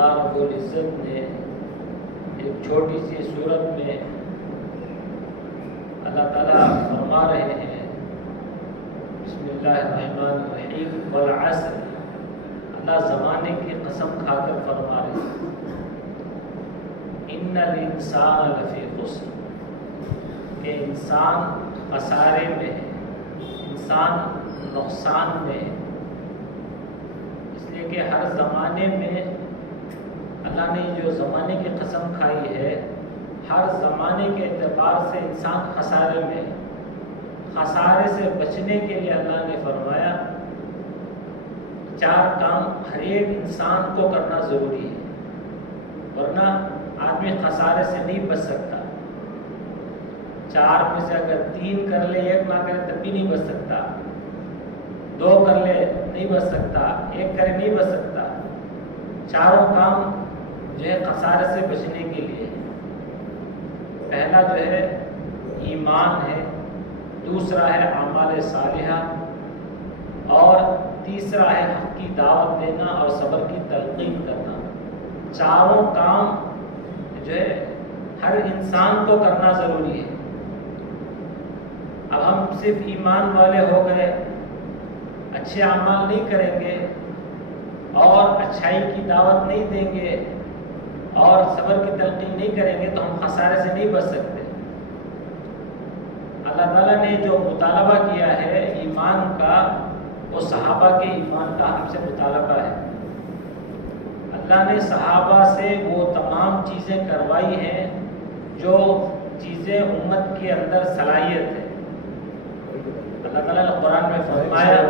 اللہ رب العزت نے ایک چھوٹی سی صورت میں اللہ تعالیٰ فرما رہے ہیں بسم اللہ الرحمن الرحیم والعصر، اللہ زمانے کی قسم کھا کر فرما رہے ہیں ان الانسان لفی خسر، کہ انسان خسارے میں ہے، انسان نقصان میں ہے، اس لیے کہ ہر زمانے میں اللہ نے جو زمانے کی قسم کھائی ہے، ہر زمانے کے اعتبار سے انسان خسارے میں ہے۔ خسارے سے بچنے کے لیے اللہ نے فرمایا 4 کام ہر ایک انسان کو کرنا ضروری ہے، ورنہ آدمی خسارے سے نہیں بچ سکتا۔ 4 میں سے اگر 3 کر لے 1 نہ کرے تب بھی نہیں بچ سکتا، 2 کر لے نہیں بچ سکتا، 1 کرے نہیں بچ سکتا۔ 4 کام جو ہے خسارے سے بچنے کے لیے، پہلا جو ہے ایمان ہے، دوسرا ہے اعمال صالحہ، اور تیسرا ہے حق کی دعوت دینا اور صبر کی تلقین کرنا۔ 4 کام جو ہے ہر انسان کو کرنا ضروری ہے۔ اب ہم صرف ایمان والے ہو گئے، اچھے اعمال نہیں کریں گے اور اچھائی کی دعوت نہیں دیں گے اور صبر کی تلقین نہیں کریں گے تو ہم خسارے سے نہیں بچ سکتے۔ اللہ تعالیٰ نے جو مطالبہ کیا ہے ایمان کا، وہ صحابہ کے ایمان کا ہم سے مطالبہ ہے۔ اللہ نے صحابہ سے وہ تمام چیزیں کروائی ہیں جو چیزیں امت کے اندر صلاحیت ہے۔ اللہ تعالیٰ نے قرآن میں فرمایا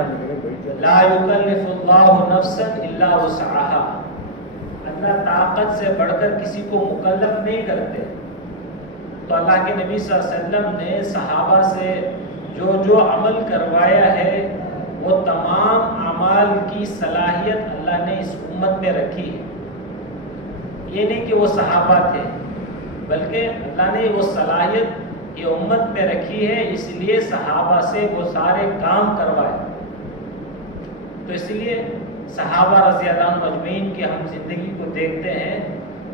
لا یکلف اللہ نفسا الا وسعها، اللہ طاقت سے بڑھ کر کسی کو مکلف نہیں کرتے۔ تو اللہ کے نبی صلی اللہ علیہ وسلم نے صحابہ سے جو عمل کروایا ہے وہ تمام اعمال کی صلاحیت اللہ نے اس امت میں رکھی ہے۔ یہ نہیں کہ وہ صحابہ تھے، بلکہ اللہ نے وہ صلاحیت یہ امت میں رکھی ہے، اس لیے صحابہ سے وہ سارے کام کروائے۔ تو اس لیے صحابہ رضی اللہ عنہ اجمعین کی ہم زندگی کو دیکھتے ہیں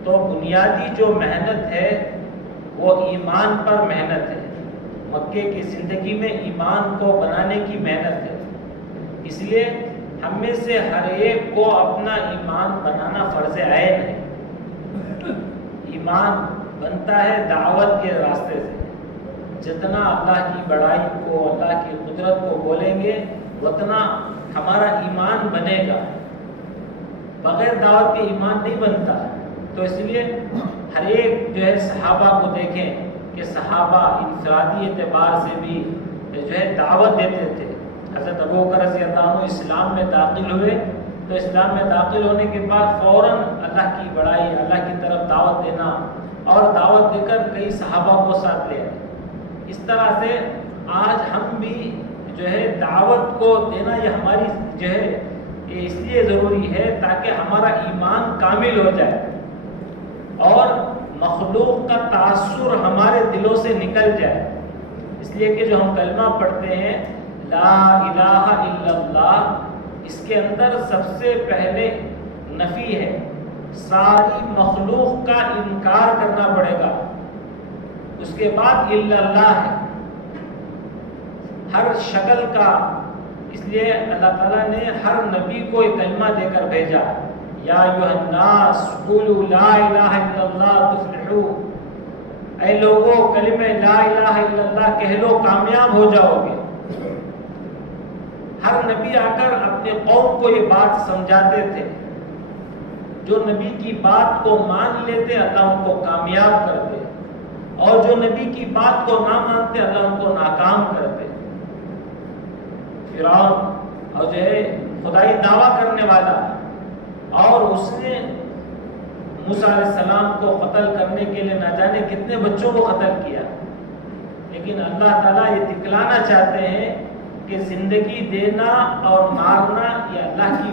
تو بنیادی جو محنت ہے وہ ایمان پر محنت ہے، مکے کی زندگی میں ایمان کو بنانے کی محنت ہے۔ اس لیے ہم میں سے ہر ایک کو اپنا ایمان بنانا فرض عین ہے۔ ایمان بنتا ہے دعوت کے راستے سے، جتنا اللہ کی بڑائی کو اللہ کی قدرت کو بولیں گے اتنا ہمارا ایمان بنے گا، بغیر دعوت کے ایمان نہیں بنتا۔ تو اس لیے ہر ایک جو ہے صحابہ کو دیکھیں کہ صحابہ انفرادی اعتبار سے بھی جو ہے دعوت دیتے تھے۔ حضرت ابوبکر رضی اللہ عنہ اسلام میں داخل ہوئے تو اسلام میں داخل ہونے کے بعد فوراً اللہ کی بڑائی، اللہ کی طرف دعوت دینا اور دعوت دے کر کئی صحابہ کو ساتھ لے آئے۔ اس طرح سے آج ہم بھی جو ہے دعوت کو دینا یہ ہماری جو ہے یہ اس لیے ضروری ہے تاکہ ہمارا ایمان کامل ہو جائے اور مخلوق کا تاثر ہمارے دلوں سے نکل جائے۔ اس لیے کہ جو ہم کلمہ پڑھتے ہیں لا الہ الا اللہ، اس کے اندر سب سے پہلے نفی ہے، ساری مخلوق کا انکار کرنا پڑے گا، اس کے بعد الا اللہ ہے، ہر شکل کا۔ اس لیے اللہ تعالیٰ نے ہر نبی کو ایک کلمہ دے کر بھیجا، یا ایھا الناس قولوا لا الہ الا اللہ تفلحوا، اے لوگو کلمہ لا الہ الا اللہ کہہ لو کامیاب ہو جاؤ گے۔ ہر نبی آ کر اپنے قوم کو یہ بات سمجھاتے تھے، جو نبی کی بات کو مان لیتے اللہ ان کو کامیاب کرتے، اور جو نبی کی بات کو نہ مانتے اللہ ان کو ناکام کرتے۔ فرعون اور جو ہے خدائی دعویٰ کرنے والا، اور اس نے موسیٰ علیہ السلام کو قتل کرنے کے لیے نہ جانے کتنے بچوں کو قتل کیا، لیکن اللہ تعالیٰ یہ دکھلانا چاہتے ہیں کہ زندگی دینا اور مارنا یہ اللہ کی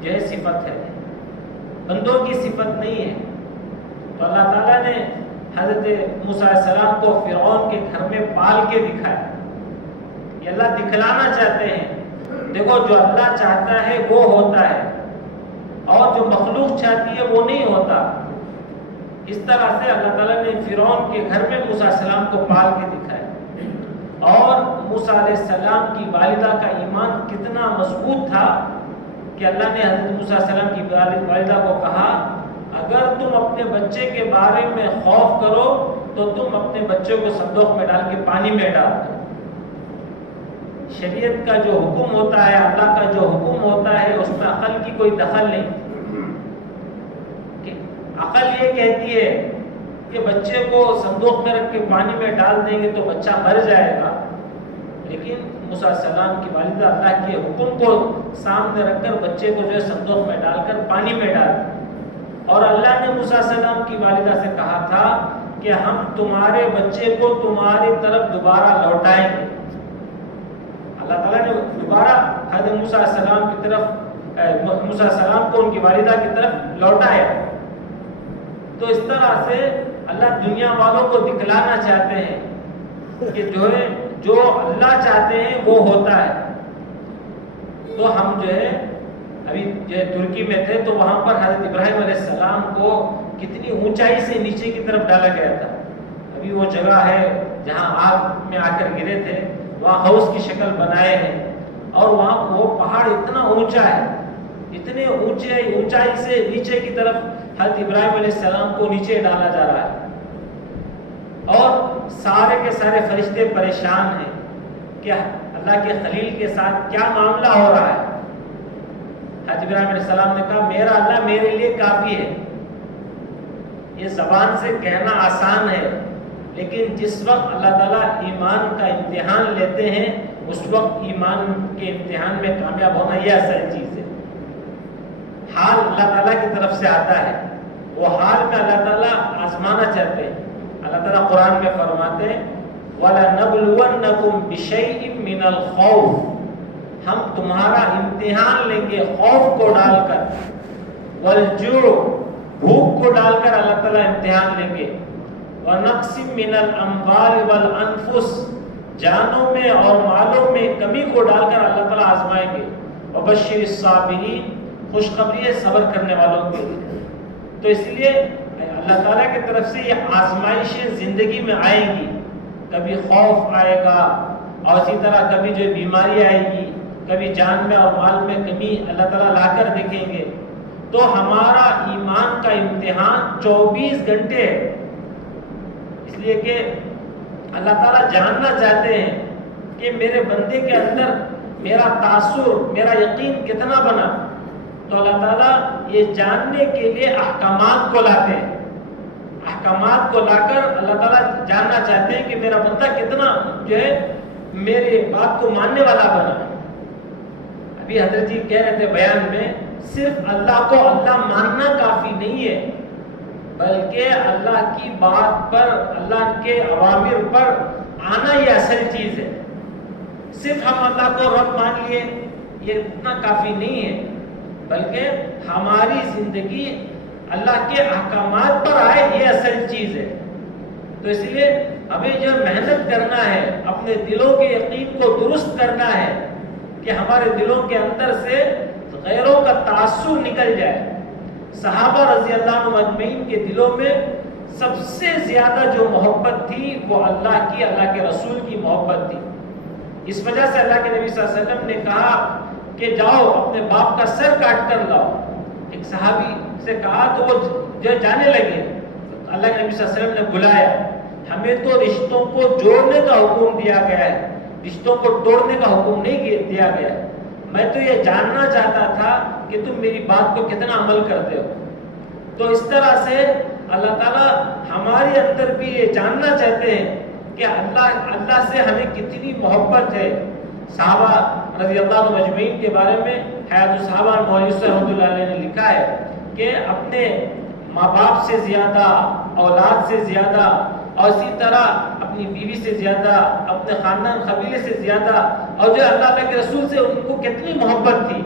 جو ہے صفت ہے، بندوں کی صفت نہیں ہے۔ تو اللہ تعالیٰ نے حضرت موسیٰ علیہ السلام کو فرعون کے گھر میں پال کے دکھایا، یہ اللہ دکھلانا چاہتے ہیں دیکھو جو اللہ چاہتا ہے وہ ہوتا ہے، اور جو مخلوق اونچ آتی ہے وہ نہیں ہوتا۔ اس طرح سے اللہ تعالیٰ نے فرعون کے گھر میں موسیٰ علیہ السلام کو پال کے دکھایا، اور موسیٰ علیہ السلام کی والدہ کا ایمان کتنا مضبوط تھا کہ اللہ نے حضرت موسیٰ علیہ السلام کی والدہ کو کہا اگر تم اپنے بچے کے بارے میں خوف کرو تو تم اپنے بچے کو صندوق میں ڈال کے پانی میں ڈال دو۔ شریعت کا جو حکم ہوتا ہے، اللہ کا جو حکم ہوتا ہے، اس میں عقل کی کوئی دخل نہیں۔ عقل یہ کہتی ہے کہ بچے کو صندوق میں رکھ کے پانی میں ڈال دیں گے تو بچہ مر جائے گا، لیکن موسیٰ علیہ السلام کی والدہ اللہ کے حکم کو سامنے رکھ کر بچے کو جو ہے صندوق میں ڈال کر پانی میں ڈال دیں۔ اور اللہ نے موسیٰ علیہ السلام کی والدہ سے کہا تھا کہ ہم تمہارے بچے کو تمہاری طرف دوبارہ لوٹائیں گے۔ اللہ تعالیٰ نے دوبارہ حضرت موسیٰ علیہ السلام کی طرف موسیٰ علیہ السلام کو ان کی والدہ کی طرف لوٹایا۔ تو اس طرح سے اللہ دنیا والوں کو دکھلانا چاہتے ہیں کہ جو اللہ چاہتے ہیں وہ ہوتا ہے۔ تو ہم جو ہے ابھی ترکی میں تھے تو وہاں پر حضرت ابراہیم علیہ السلام کو کتنی اونچائی سے نیچے کی طرف ڈالا گیا تھا۔ ابھی وہ جگہ ہے جہاں آگ میں آ کر گرے تھے، وہاں ہاؤس کی شکل بنائے ہیں، اور وہاں وہ پہاڑ اتنا اونچا ہے، اتنے اونچائی سے نیچے کی طرف حضرت ابراہیم علیہ السلام کو نیچے ڈالا جا رہا ہے، اور سارے کے سارے فرشتے پریشان ہیں کہ اللہ کے خلیل کے ساتھ کیا معاملہ ہو رہا ہے۔ حضرت ابراہیم علیہ السلام نے کہا میرا اللہ میرے لیے کافی ہے۔ یہ زبان سے کہنا آسان ہے، لیکن جس وقت اللہ تعالیٰ ایمان کا امتحان لیتے ہیں اس وقت ایمان کے امتحان میں کامیاب ہونا یہ اصل چیز ہے۔ حال اللہ تعالیٰ کی طرف سے آتا ہے، وہ حال میں اللہ تعالیٰ آزمانا چاہتے ہیں۔ اللہ تعالیٰ قرآن میں فرماتے ہیں وَلَنَبْلُوَنَّكُمْ بِشَيْءٍ مِّنَ الْخَوْفِ، ہم تمہارا امتحان لیں گے خوف کو ڈال کر، وَالْجُوعِ، بھوک کو ڈال کر اللہ تعالیٰ امتحان لیں گے، وَنَقْصٍ مِّنَ الْأَمْوَالِ وَالْأَنفُسِ، جانوں میں اور مالوں میں کمی کو ڈال کر اللہ تعالیٰ آزمائیں گے، وَبَشِّرِ الصَّابِرِينَ، خوشخبری ہے صبر کرنے والوں کے لیے۔ تو اس لیے اللہ تعالیٰ کی طرف سے یہ آزمائشیں زندگی میں آئیں گی، کبھی خوف آئے گا، اور اسی طرح کبھی جو بیماری آئے گی، کبھی جان میں اور مال میں کمی اللہ تعالیٰ لا کر دکھیں گے۔ تو ہمارا ایمان کا امتحان 24 گھنٹے ہے، اس لیے کہ اللہ تعالیٰ جاننا چاہتے ہیں کہ میرے بندے کے اندر میرا تاثر، میرا یقین کتنا بنا۔ تو اللہ تعالیٰ یہ جاننے کے لیے احکامات کو لاتے ہیں، احکامات کو لا کر اللہ تعالیٰ جاننا چاہتے ہیں کہ میرا بندہ کتنا جو ہے میرے بات کو ماننے والا بنا۔ ابھی حضرت جی کہہ رہے تھے بیان میں، صرف اللہ کو اللہ ماننا کافی نہیں ہے، بلکہ اللہ کی بات پر، اللہ کے اوامر پر آنا یہ اصل چیز ہے۔ صرف ہم اللہ کو رب مان لیے یہ اتنا کافی نہیں ہے، بلکہ ہماری زندگی اللہ کے احکامات پر آئے یہ اصل چیز ہے۔ تو اس لیے ہمیں جو محنت کرنا ہے، اپنے دلوں کے یقین کو درست کرنا ہے کہ ہمارے دلوں کے اندر سے غیروں کا تعصب نکل جائے۔ صحابہ رضی اللہ عنہ اجمعین کے دلوں میں سب سے زیادہ جو محبت تھی وہ اللہ کی، اللہ کے رسول کی محبت تھی۔ اس وجہ سے اللہ کے نبی صلی اللہ علیہ وسلم نے کہا کہ جاؤ اپنے باپ کا سر کاٹ کر لاؤ۔ ایک صحابی سے کہا تو وہ جو جانے لگے، اللہ کے نبی صلی اللہ علیہ وسلم نے بلایا۔ ہمیں تو رشتوں کو جوڑنے کا حکم دیا گیا ہے، رشتوں کو توڑنے کا حکم نہیں دیا گیا ہے۔ میں تو یہ جاننا چاہتا تھا کہ تم میری بات کو کتنا عمل کرتے ہو۔ تو اس طرح سے اللہ تعالیٰ ہمارے اندر بھی یہ جاننا چاہتے ہیں کہ اللہ سے ہمیں کتنی محبت ہے۔ صحابہ رضی اللہ عنہ مجمعین کے بارے میں حیات الصحابہ مولوی رحمۃ اللہ علیہ نے لکھا ہے کہ اپنے ماں باپ سے زیادہ، اولاد سے زیادہ، اور اسی طرح اپنی بیوی سے زیادہ، اپنے خاندان قبیلے سے زیادہ، اور جو اللہ کے رسول سے ان کو کتنی محبت تھی۔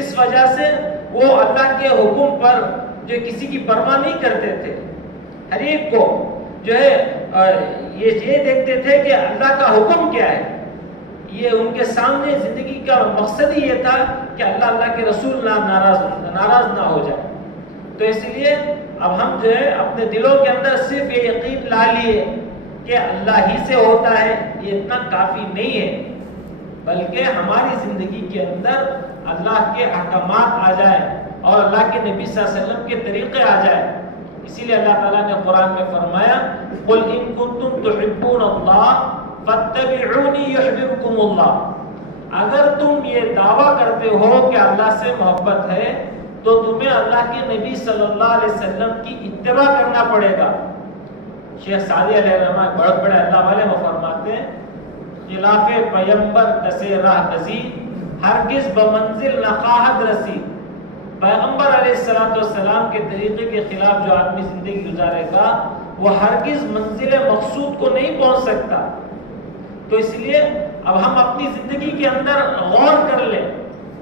اس وجہ سے وہ اللہ کے حکم پر جو کسی کی پرواہ نہیں کرتے تھے، ہر ایک کو جو ہے یہ دیکھتے تھے کہ اللہ کا حکم کیا ہے۔ یہ ان کے سامنے زندگی کا مقصد ہی یہ تھا کہ اللہ کے رسول ناراض نہ ہو جائے۔ تو اس لیے اب ہم جو ہے اپنے دلوں کے اندر صرف یہ یقین لا لیے کہ اللہ ہی سے ہوتا ہے، یہ اتنا کافی نہیں ہے، بلکہ ہماری زندگی کے اندر اللہ کے احکامات آ جائے اور اللہ کے نبی صلی اللہ علیہ وسلم کے طریقے آ جائے۔ اسی لیے اللہ تعالیٰ نے قرآن میں فرمایا قُلْ إِن كُنتُمْ تُحِبُّونَ اللَّهَ فَاتَّبِعُونِي يُحْبِبْكُمُ اللَّهُ، اگر تم یہ دعویٰ کرتے ہو کہ اللہ سے محبت ہے تو تمہیں اللہ کے نبی صلی اللہ علیہ وسلم کی اتباع کرنا پڑے گا۔ شیخ سعدی علیہ الرحمہ بڑے بڑے اللہ والے وہ فرماتے ہیں خلاف پیمبر کسے راہ گزی ہرگز بمنزل نخواہد رسی، پیغمبر علیہ السلام کے طریقے کے خلاف جو آدمی زندگی گزارے گا وہ ہرگز منزل مقصود کو نہیں پہنچ سکتا۔ تو اس لیے اب ہم اپنی زندگی کے اندر غور کر لیں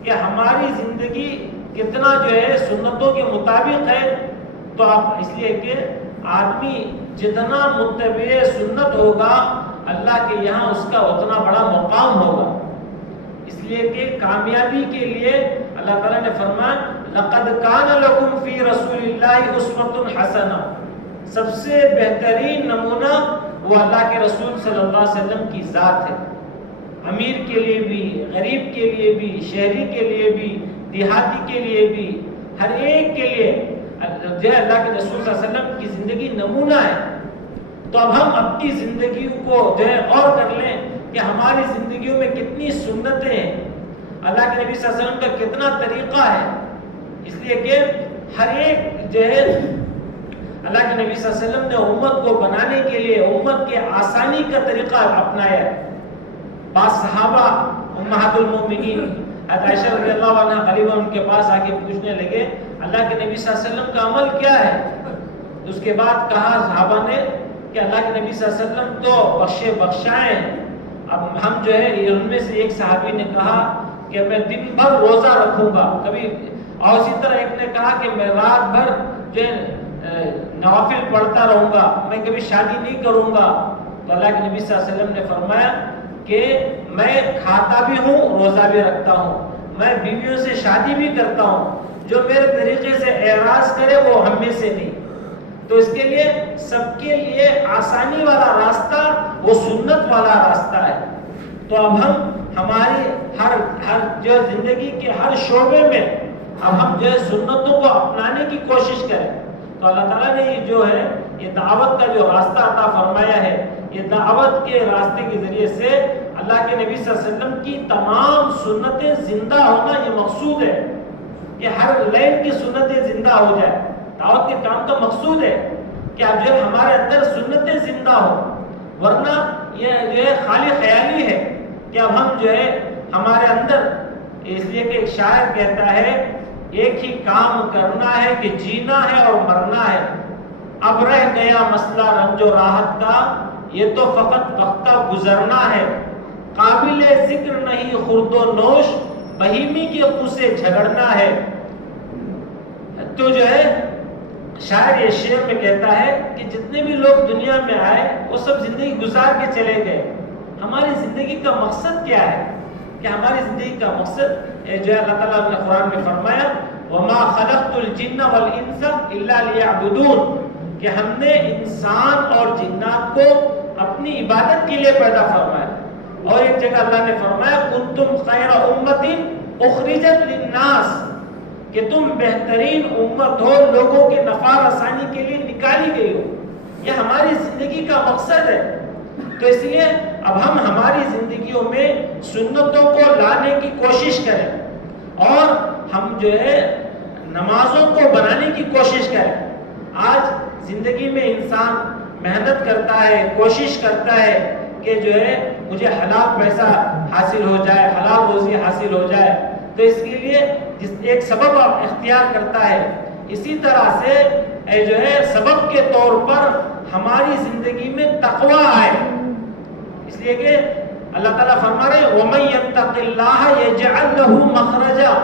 کہ ہماری زندگی کتنا جو ہے سنتوں کے مطابق ہے، تو آپ اس لیے کہ آدمی جتنا متبع سنت ہوگا اللہ کے یہاں اس کا اتنا بڑا مقام ہوگا۔ اس لیے کہ کامیابی کے لیے اللہ تعالیٰ نے فرمایا لَقَدْ كَانَ لَكُمْ فِي رَسُولِ اللَّهِ أُسْوَةٌ حَسَنَةٌ، سب سے بہترین نمونہ وہ اللہ کے رسول صلی اللہ علیہ وسلم کی ذات ہے۔ امیر کے لیے بھی، غریب کے لیے بھی، شہری کے لیے بھی، دیہاتی کے لیے بھی، ہر ایک کے لیے جو ہے اللہ کے رسول صلی اللہ علیہ وسلم کی زندگی نمونہ ہے۔ تو اب ہم اپنی زندگی کو جو ہے غور کر لیں کہ ہماری زندگیوں میں کتنی سنتیں ہیں، اللہ کے نبی صلی اللہ علیہ وسلم کا کتنا طریقہ ہے۔ اس لیے کہ ہر ایک جو ہے اللہ کے نبی صلی اللہ علیہ وسلم نے امت کو بنانے کے لیے امت کے آسانی کا طریقہ اپنایا۔ بعض صحابہ امہات المومنین عائشہ رضی اللہ عنہ غریباً ان کے پاس آ کے پوچھنے لگے اللہ کے نبی صلی اللہ علیہ وسلم کا عمل کیا ہے؟ اس کے بعد کہا صحابہ نے کہ اللہ کے نبی صلی اللہ علیہ وسلم تو بخشائیں۔ اب ہم جو ہے ان میں سے ایک صحابی نے کہا کہ میں دن بھر روزہ رکھوں گا کبھی، اور اسی طرح ایک نے کہا کہ میں رات بھر جو نوافل پڑھتا رہوں گا، میں کبھی شادی نہیں کروں گا۔ تو اللہ کے نبی صلی اللہ علیہ وسلم نے فرمایا کہ میں کھاتا بھی ہوں روزہ بھی رکھتا ہوں، میں بیویوں سے شادی بھی کرتا ہوں، جو میرے طریقے سے اعراض کرے وہ ہم میں سے نہیں۔ تو اس کے لیے سب کے لیے آسانی والا راستہ وہ سنت والا راستہ ہے۔ تو اب ہم ہماری ہر جو زندگی کے ہر شعبے میں اب ہم جو ہے سنتوں کو اپنانے کی کوشش کریں۔ تو اللہ تعالیٰ نے یہ جو ہے یہ دعوت کا جو راستہ عطا فرمایا ہے، یہ دعوت کے راستے کے ذریعے سے اللہ کے نبی صلی اللہ علیہ وسلم کی تمام سنتیں زندہ ہونا یہ مقصود ہے کہ ہر لائن کی سنتیں زندہ ہو جائے۔ دعوت کے کام کا مقصود ہے کہ اب جو ہمارے اندر سنتیں زندہ ہو، ورنہ یہ جو ہے خالی خیالی ہے کہ اب ہم جو ہے ہمارے اندر، اس لیے کہ ایک شاعر کہتا ہے ایک ہی کام کرنا ہے کہ جینا ہے اور مرنا ہے، اب رہ گیا مسئلہ رنج و راحت کا یہ تو فقط وقت کا گزرنا ہے، قابل ذکر نہیں خورد و نوش بہیمی کے خو سے جھگڑنا ہے۔ تو جو ہے شاعر یہ شعر میں کہتا ہے کہ جتنے بھی لوگ دنیا میں آئے وہ سب زندگی گزار کے چلے گئے، ہماری زندگی کا مقصد کیا ہے؟ کہ ہماری زندگی کا مقصد جو ہے اللہ تعالیٰ نے قرآن میں فرمایا وَمَا خَلَقْتُ الْجِنَّ وَالْإِنسَ إِلَّا لِيَعْبُدُونَ، کہ ہم نے انسان اور جنات کو اپنی عبادت کے لیے پیدا فرمایا۔ اور ایک جگہ اللہ نے فرمایا كُنْتُمْ خَيْرَ أُمَّةٍ أُخْرِجَتْ لِلنَّاسِ، کہ تم بہترین امت ہو، لوگوں کے نفع رسانی کے لیے نکالی گئی ہو۔ یہ ہماری زندگی کا مقصد ہے۔ تو اس لیے اب ہم ہماری زندگیوں میں سنتوں کو لانے کی کوشش کریں اور ہم جو ہے نمازوں کو بنانے کی کوشش کریں۔ آج زندگی میں انسان محنت کرتا ہے، کوشش کرتا ہے کہ جو ہے مجھے حلال پیسہ حاصل ہو جائے، حلال روزی حاصل ہو جائے، تو اس کے لیے ایک سبب اختیار کرتا ہے۔ اسی طرح سے جو ہے سبب کے طور پر ہماری زندگی میں تقویٰ آئے، اس لیے کہ اللہ تعالیٰ فرما رہے وَمَن يَتَّقِ اللَّهَ يَجْعَلْ لَهُ مَخْرَجًا،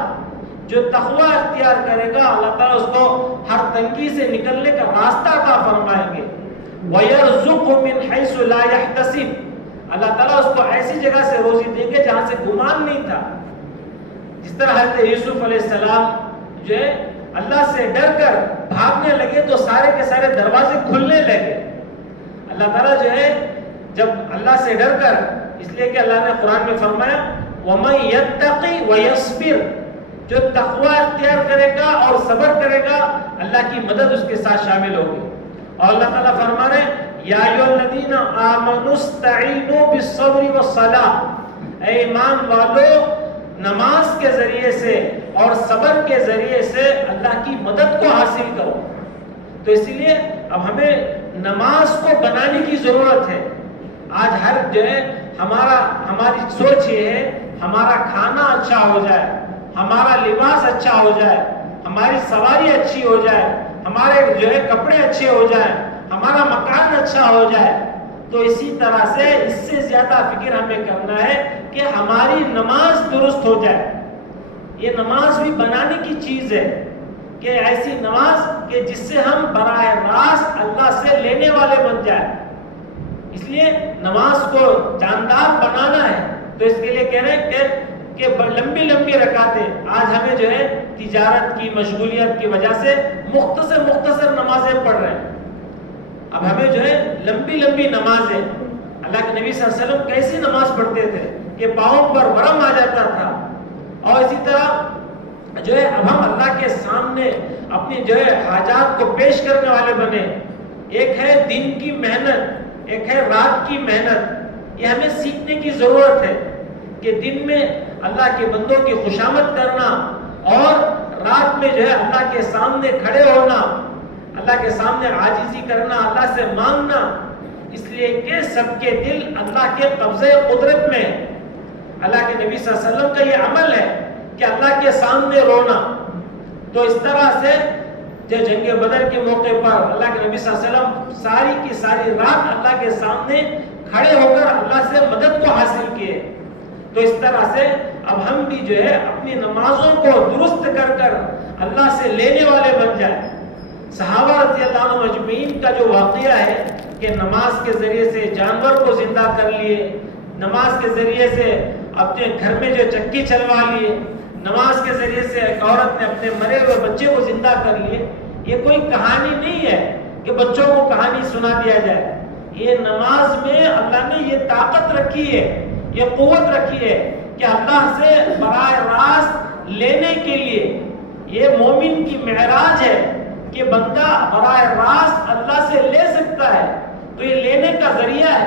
جو تقویٰ اختیار کرے گا اللہ تعالیٰ اس کو ہر تنگی سے نکلنے کا راستہ عطا فرمائیں گے۔ وَيَرْزُقْهُ مِنْ حَيْثُ لَا يَحْتَسِبُ، اللہ تعالیٰ اس کو ایسی جگہ سے روزی دیں گے جہاں سے گمان نہیں تھا۔ جس طرح حضرت یوسف علیہ السلام جو ہے اللہ سے ڈر کر بھاگنے لگے تو سارے کے سارے دروازے کھلنے لگے. اللہ تعالیٰ جو ہے جب اللہ سے ڈر کر، اس لیے کہ اللہ نے قرآن میں فرمایا وَمَن يَتَّقِ وَيَصْبِرْ، جو تقوی اختیار کرے گا اور صبر کرے گا اللہ کی مدد اس کے ساتھ شامل ہوگی. اور اللہ تعالیٰ فرما رہے یا ایھا الذین آمنوا استعینوا بالصبر والصلاۃ، اے ایمان والو نماز کے ذریعے سے اور صبر کے ذریعے سے اللہ کی مدد کو حاصل کرو. تو اسی لیے اب ہمیں نماز کو بنانے کی ضرورت ہے. آج ہر جو ہے ہماری سوچ یہ ہے ہمارا کھانا اچھا ہو جائے، ہمارا لباس اچھا ہو جائے، ہماری سواری اچھی ہو جائے، ہمارے جو ہے کپڑے اچھے ہو جائیں، ہمارا مکان اچھا ہو جائے. تو اسی طرح سے اس سے زیادہ فکر ہمیں کرنا ہے کہ ہماری نماز درست ہو جائے. یہ نماز بھی بنانے کی چیز ہے کہ ایسی نماز کہ جس سے ہم براہ راست اللہ سے لینے والے بن جائیں. اس لیے نماز کو جاندار بنانا ہے. تو اس کے لیے کہہ رہے ہیں کہ لمبی لمبی رکعتیں. آج ہمیں جو ہے تجارت کی مشغولیت کی وجہ سے مختصر نمازیں پڑھ رہے ہیں. اب ہمیں جو ہے لمبی لمبی نمازیں، اللہ کے نبی صلی اللہ علیہ وسلم کیسی نماز پڑھتے تھے کہ پاؤں پر ورم آ جاتا تھا. اور اسی طرح جو ہے اب ہم اللہ کے سامنے اپنی جو ہے حاجات کو پیش کرنے والے بنے. ایک ہے دن کی محنت، ایک ہے رات کی محنت. یہ ہمیں سیکھنے کی ضرورت ہے کہ دن میں اللہ کے بندوں کی خوشامد کرنا اور رات میں جو ہے اللہ کے سامنے کھڑے ہونا، اللہ کے سامنے عاجزی کرنا، اللہ سے مانگنا. اس لیے کہ سب کے دل اللہ کے قبضے قدرت میں. اللہ کے نبی صلی اللہ علیہ وسلم کا یہ عمل ہے کہ اللہ کے سامنے رونا. تو اس طرح سے جو جنگ بدر کے موقع پر اللہ کے نبی صلی اللہ علیہ وسلم ساری کی ساری رات اللہ کے سامنے کھڑے ہو کر اللہ سے مدد کو حاصل کیے. تو اس طرح سے اب ہم بھی جو ہے اپنی نمازوں کو درست کر اللہ سے لینے والے بن جائیں. صحابہ رضی اللہ عنہ مجمعین کا جو واقعہ ہے کہ نماز کے ذریعے سے جانور کو زندہ کر لیے، نماز کے ذریعے سے اپنے گھر میں جو چکی چلوا لیے، نماز کے ذریعے سے ایک عورت نے اپنے مرے ہوئے بچے کو زندہ کر لیے. یہ کوئی کہانی نہیں ہے کہ بچوں کو کہانی سنا دیا جائے. یہ نماز میں اللہ نے یہ طاقت رکھی ہے، یہ قوت رکھی ہے کہ اللہ سے براہ راست لینے کے لیے. یہ مومن کی معراج ہے کہ بندہ براہ راست اللہ سے لے سکتا ہے. تو یہ لینے کا ذریعہ ہے.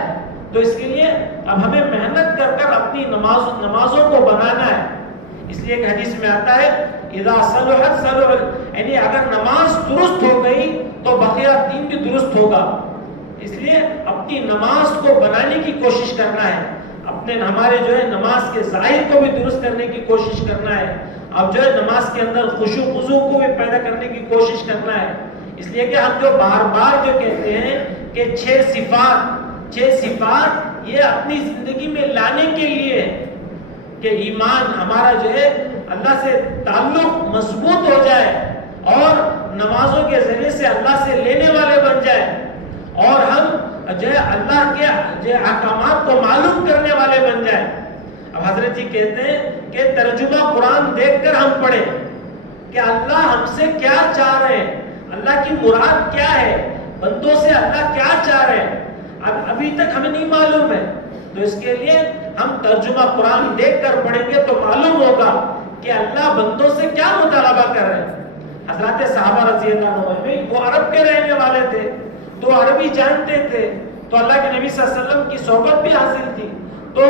تو اس کے لیے اب ہمیں محنت کر اپنی نمازوں کو بنانا ہے. اس لیے ایک حدیث میں آتا ہے اذا صلحت صلح، یعنی اگر نماز درست ہو گئی تو بقیہ دین بھی درست ہوگا. اس لیے اپنی نماز کو بنانے کی کوشش کرنا ہے، ہمارے جو ہے نماز کے ظاہر کو بھی درست کرنے کی کوشش کرنا ہے. اب جو ہے نماز کے اندر خشوع خضوع کو بھی پیدا کرنے کی کوشش کرنا ہے. اس لیے کہ ہم جو بار بار جو کہتے ہیں کہ 6 صفات یہ اپنی زندگی میں لانے کے لیے کہ ایمان ہمارا جو ہے اللہ سے تعلق مضبوط ہو جائے اور نمازوں کے ذریعے سے اللہ سے لینے والے بن جائے اور ہم جو ہے اللہ کے جو احکامات کو معلوم کرنے والے بن جائیں. اب حضرت جی کہتے ہیں کہ ترجمہ قرآن دیکھ کر ہم پڑھیں کہ اللہ ہم سے کیا چاہ رہے ہیں، اللہ کی مراد کیا ہے، بندوں سے اللہ کیا چاہ رہے ہیں. ابھی تک ہمیں نہیں معلوم ہے. تو اس کے لیے ہم ترجمہ قرآن دیکھ کر پڑھیں گے تو معلوم ہوگا کہ اللہ بندوں سے کیا مطالبہ کر رہے ہیں. حضرات صحابہ رضی اللہ عنہ وہ عرب کے رہنے والے تھے تو عربی جانتے تھے، تو اللہ کے نبی صلی اللہ علیہ وسلم کی صحبت بھی حاصل تھی. تو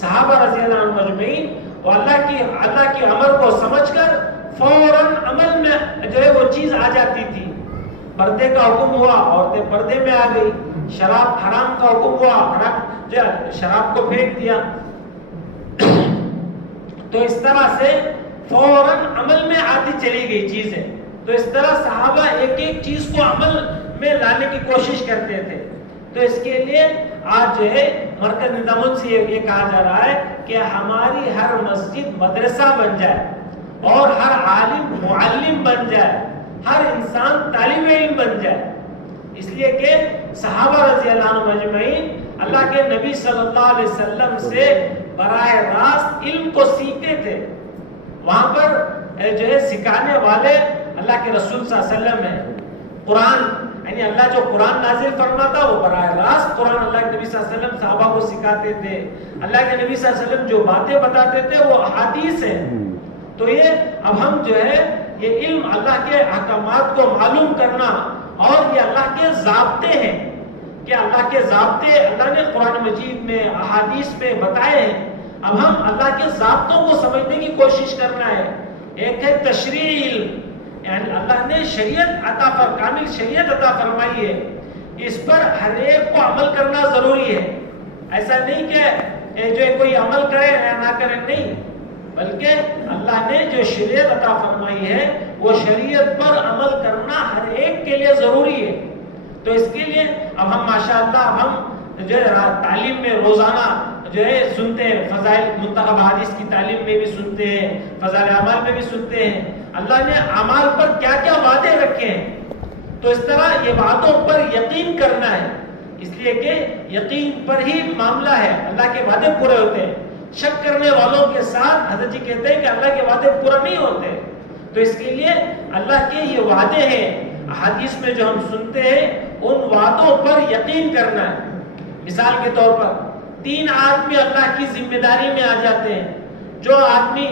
صحابہ رضی اللہ عنہ مجمعین وہ اللہ کی امر کو سمجھ کر فوراً عمل میں جو ہے وہ چیز آ جاتی تھی. پردے کا حکم ہوا، عورتیں پردے میں آ گئی. شراب حرام کا حکم ہوا، جو شراب کو پھینک دیا. تو اس طرح سے فوراً عمل میں آتی چلی گئی چیزیں. تو اس طرح صحابہ ایک ایک چیز کو عمل میں لانے کی کوشش کرتے تھے. تو اس کے لیے آج جو ہے مرکز نظام سے یہ کہا جا رہا ہے کہ ہماری ہر مسجد مدرسہ بن جائے اور ہر عالم معلم بن جائے، ہر انسان طالب علم بن جائے. اس لیے کہ صحابہ رضی اللہ عنہ مجمعین اللہ کے نبی صلی اللہ علیہ وسلم سے براہ راست علم کو سیکھتے تھے. وہاں پر جو ہے سکھانے والے اللہ کے رسول صلی اللہ علیہ وسلم ہیں. قرآن یعنی اللہ جو قرآن نازل فرماتا وہ براہ راست قرآن اللہ کے نبی صلی اللہ علیہ وسلم صحابہ کو سکھاتے تھے. اللہ کے نبی صلی اللہ علیہ وسلم جو باتیں بتاتے تھے وہ احادیث ہیں. تو یہ اب ہم جو ہے یہ علم اللہ کے احکامات کو معلوم کرنا اور یہ اللہ کے ضابطے ہیں کہ اللہ کے ضابطے اللہ نے قرآن مجید میں احادیث میں بتائے ہیں. اب ہم اللہ کے ضابطوں کو سمجھنے کی کوشش کرنا ہے. ایک ہے تشریعی علم یعنی اللہ نے شریعت کامل شریعت عطا فرمائی ہے, اس پر ہر ایک کو عمل کرنا ضروری ہے. ایسا نہیں کہ جو کوئی عمل کرے یا نہ کرے, نہیں, بلکہ اللہ نے جو شریعت عطا فرمائی ہے وہ شریعت پر عمل کرنا ہر ایک کے لیے ضروری ہے. تو اس کے لیے اب ہم ماشاءاللہ ہم جو ہے تعلیم میں روزانہ جو ہے سنتے ہیں, فضائل منتخب حدیث کی تعلیم میں بھی سنتے ہیں, فضائل اعمال میں بھی سنتے ہیں اللہ نے اعمال پر کیا کیا وعدے رکھے ہیں. تو اس طرح یہ وعدوں پر یقین کرنا ہے, اس لیے کہ یقین پر ہی معاملہ ہے, اللہ کے وعدے پورے ہوتے ہیں. شک کرنے والوں کے ساتھ حضرت جی کہتے ہیں کہ اللہ کے وعدے پورا نہیں ہوتے. تو اس کے لیے اللہ کے یہ وعدے ہیں حدیث میں جو ہم سنتے ہیں ان وعدوں پر یقین کرنا ہے. مثال کے طور پر 3 آدمی اللہ کی ذمہ داری میں آ جاتے ہیں. جو آدمی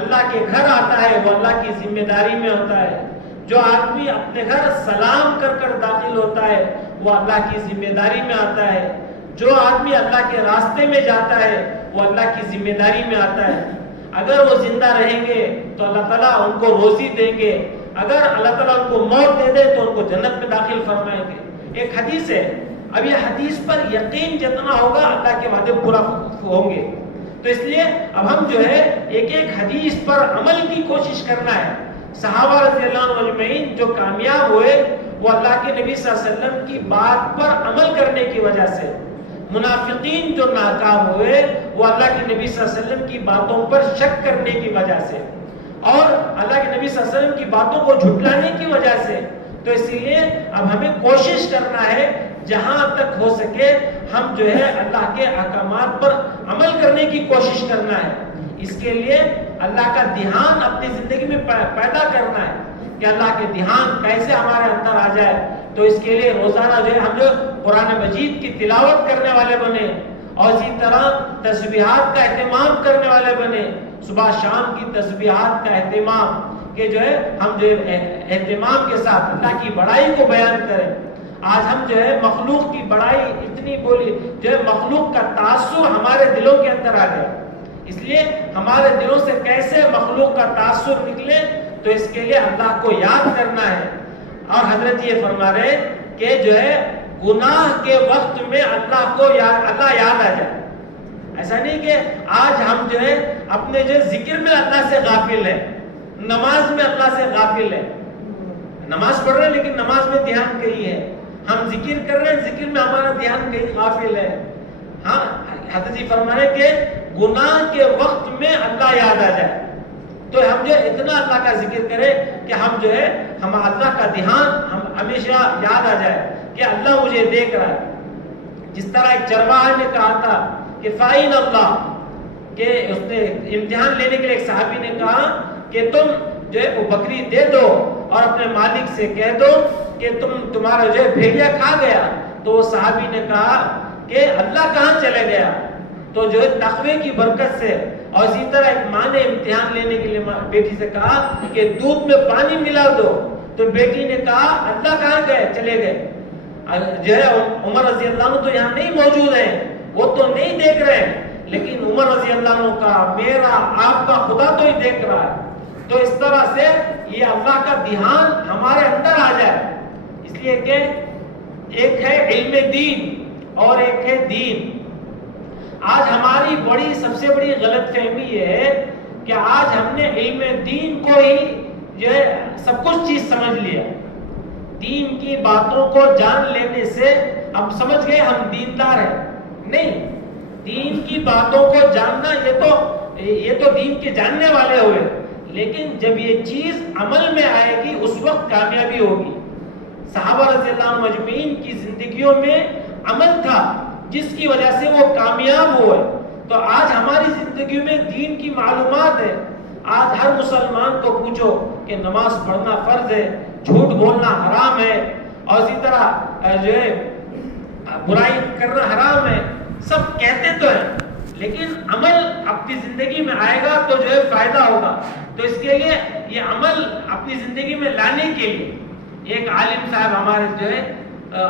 اللہ کے گھر آتا ہے وہ اللہ کی ذمہ داری میں ہوتا ہے. جو آدمی اپنے گھر سلام کر کر داخل ہوتا ہے وہ اللہ کی ذمہ داری میں آتا ہے. جو آدمی اللہ کے راستے میں جاتا ہے وہ اللہ کی ذمہ داری میں آتا ہے. اگر وہ زندہ رہیں گے تو اللہ تعالیٰ ان کو روزی دیں گے, اگر اللہ تعالیٰ ان کو موت دے دے تو ان کو جنت میں داخل فرمائیں گے. ایک حدیث ہے. اب یہ حدیث پر یقین جتنا ہوگا اللہ کے وعدے پورا ہوں گے. تو اس لیے اب ہم جو ہے ایک ایک حدیث پر عمل کی کوشش کرنا ہے. صحابہ رضی اللہ عنہ اجمعین جو کامیاب ہوئے وہ اللہ کے نبی صلی اللہ علیہ وسلم کی بات پر عمل کرنے کی وجہ سے. منافقین جو ناکام ہوئے وہ اللہ کے نبی صلی اللہ علیہ وسلم کی باتوں پر شک کرنے کی وجہ سے اور اللہ کے نبی صلی اللہ علیہ وسلم کی باتوں کو جھٹلانے کی وجہ سے. تو اسی لیے اب ہمیں کوشش کرنا ہے جہاں تک ہو سکے ہم جو ہے اللہ کے احکامات پر عمل کرنے کی کوشش کرنا ہے. اس کے لیے اللہ کا دھیان اپنی زندگی میں پیدا کرنا ہے کہ اللہ کے دھیان کیسے ہمارے اندر آ جائے. تو اس کے لیے روزانہ جو ہے ہم جو قرآن مجید کی تلاوت کرنے والے بنے اور اسی طرح تسبیحات کا اہتمام کرنے والے بنے. صبح شام کی تسبیحات کا اہتمام کہ جو ہے ہم جو اہتمام کے ساتھ اللہ کی بڑائی کو بیان کریں. آج ہم جو ہے مخلوق کی بڑائی اتنی بولی جو ہے مخلوق کا تاثر ہمارے دلوں کے اندر آ گیا. اس لیے ہمارے دلوں سے کیسے مخلوق کا تاثر نکلے تو اس کے لیے اللہ کو یاد کرنا ہے. اور حضرت یہ فرما رہے کہ جو ہے گناہ کے وقت میں اللہ یاد آ جائے. ایسا نہیں کہ آج ہم جو ہے اپنے جو ذکر میں اللہ سے غافل ہے, نماز میں اللہ سے غافل ہے. نماز پڑھ رہے ہیں لیکن نماز میں دھیان کہیں ہے, ہم ذکر کر رہے ہیں ذکر میں ہمارا دھیان کہیں غافل ہے. ہاں حضرت جی فرما رہے کہ گناہ کے وقت میں اللہ یاد آ جائے تو ہم جو اتنا اللہ کا ذکر کریں کہ ہم جو ہے ہم اللہ کا دھیان ہم ہمیشہ یاد آ جائے کہ اللہ مجھے دیکھ رہا ہے. جس طرح ایک چرواہے نے کہا تھا کہ فائن اللہ, کہ اس نے امتحان لینے کے لیے ایک صحابی نے کہا کہ تم جو ہے وہ بکری دے دو اور اپنے مالک سے کہہ دو کہ تمہارا جو ہے بھیڑیا کھا گیا. تو وہ صحابی نے کہا کہ اللہ کہاں چلے گیا. تو جو ہے تقوی کی برکت سے اور اسی طرح ایک ماں نے امتحان لینے کے لیے بیٹی سے کہا کہ دودھ میں پانی ملا دو, تو بیٹی نے کہا اللہ کہاں گئے, چلے گئے. جو ہے عمر رضی اللہ عنہ تو یہاں نہیں موجود ہیں, وہ تو نہیں دیکھ رہے ہیں, لیکن عمر رضی اللہ عنہ کا میرا آپ کا خدا تو ہی دیکھ رہا ہے. تو اس طرح سے یہ اللہ کا دھیان ہمارے اندر آ جائے. اس لیے کہ ایک ہے علم دین اور ایک ہے دین. آج ہماری سب سے بڑی غلط فہمی یہ ہے کہ آج ہم نے علم دین کو ہی جو ہے سب کچھ چیز سمجھ لیا. دین کی باتوں کو جان لینے سے ہم سمجھ گئے ہم دیندار ہیں. نہیں, دین کی باتوں کو جاننا یہ تو دین کے جاننے والے ہوئے, لیکن جب یہ چیز عمل میں آئے گی اس وقت کامیابی ہوگی. صحابہ رضی اللہ عنہ مجمعین کی زندگیوں میں عمل تھا جس کی وجہ سے وہ کامیاب ہوئے. تو آج ہماری زندگی میں دین کی معلومات ہے آج ہر مسلمان کو پوچھو کہ نماز پڑھنا فرض ہے، جھوٹ بولنا حرام ہے، اور اسی طرح جو ہے برائی کرنا حرام ہے، سب کہتے تو ہیں، لیکن عمل اپنی زندگی میں آئے گا تو جو ہے فائدہ ہوگا۔ تو اس کے لیے یہ عمل اپنی زندگی میں لانے کے لیے ایک عالم صاحب ہمارے جو ہے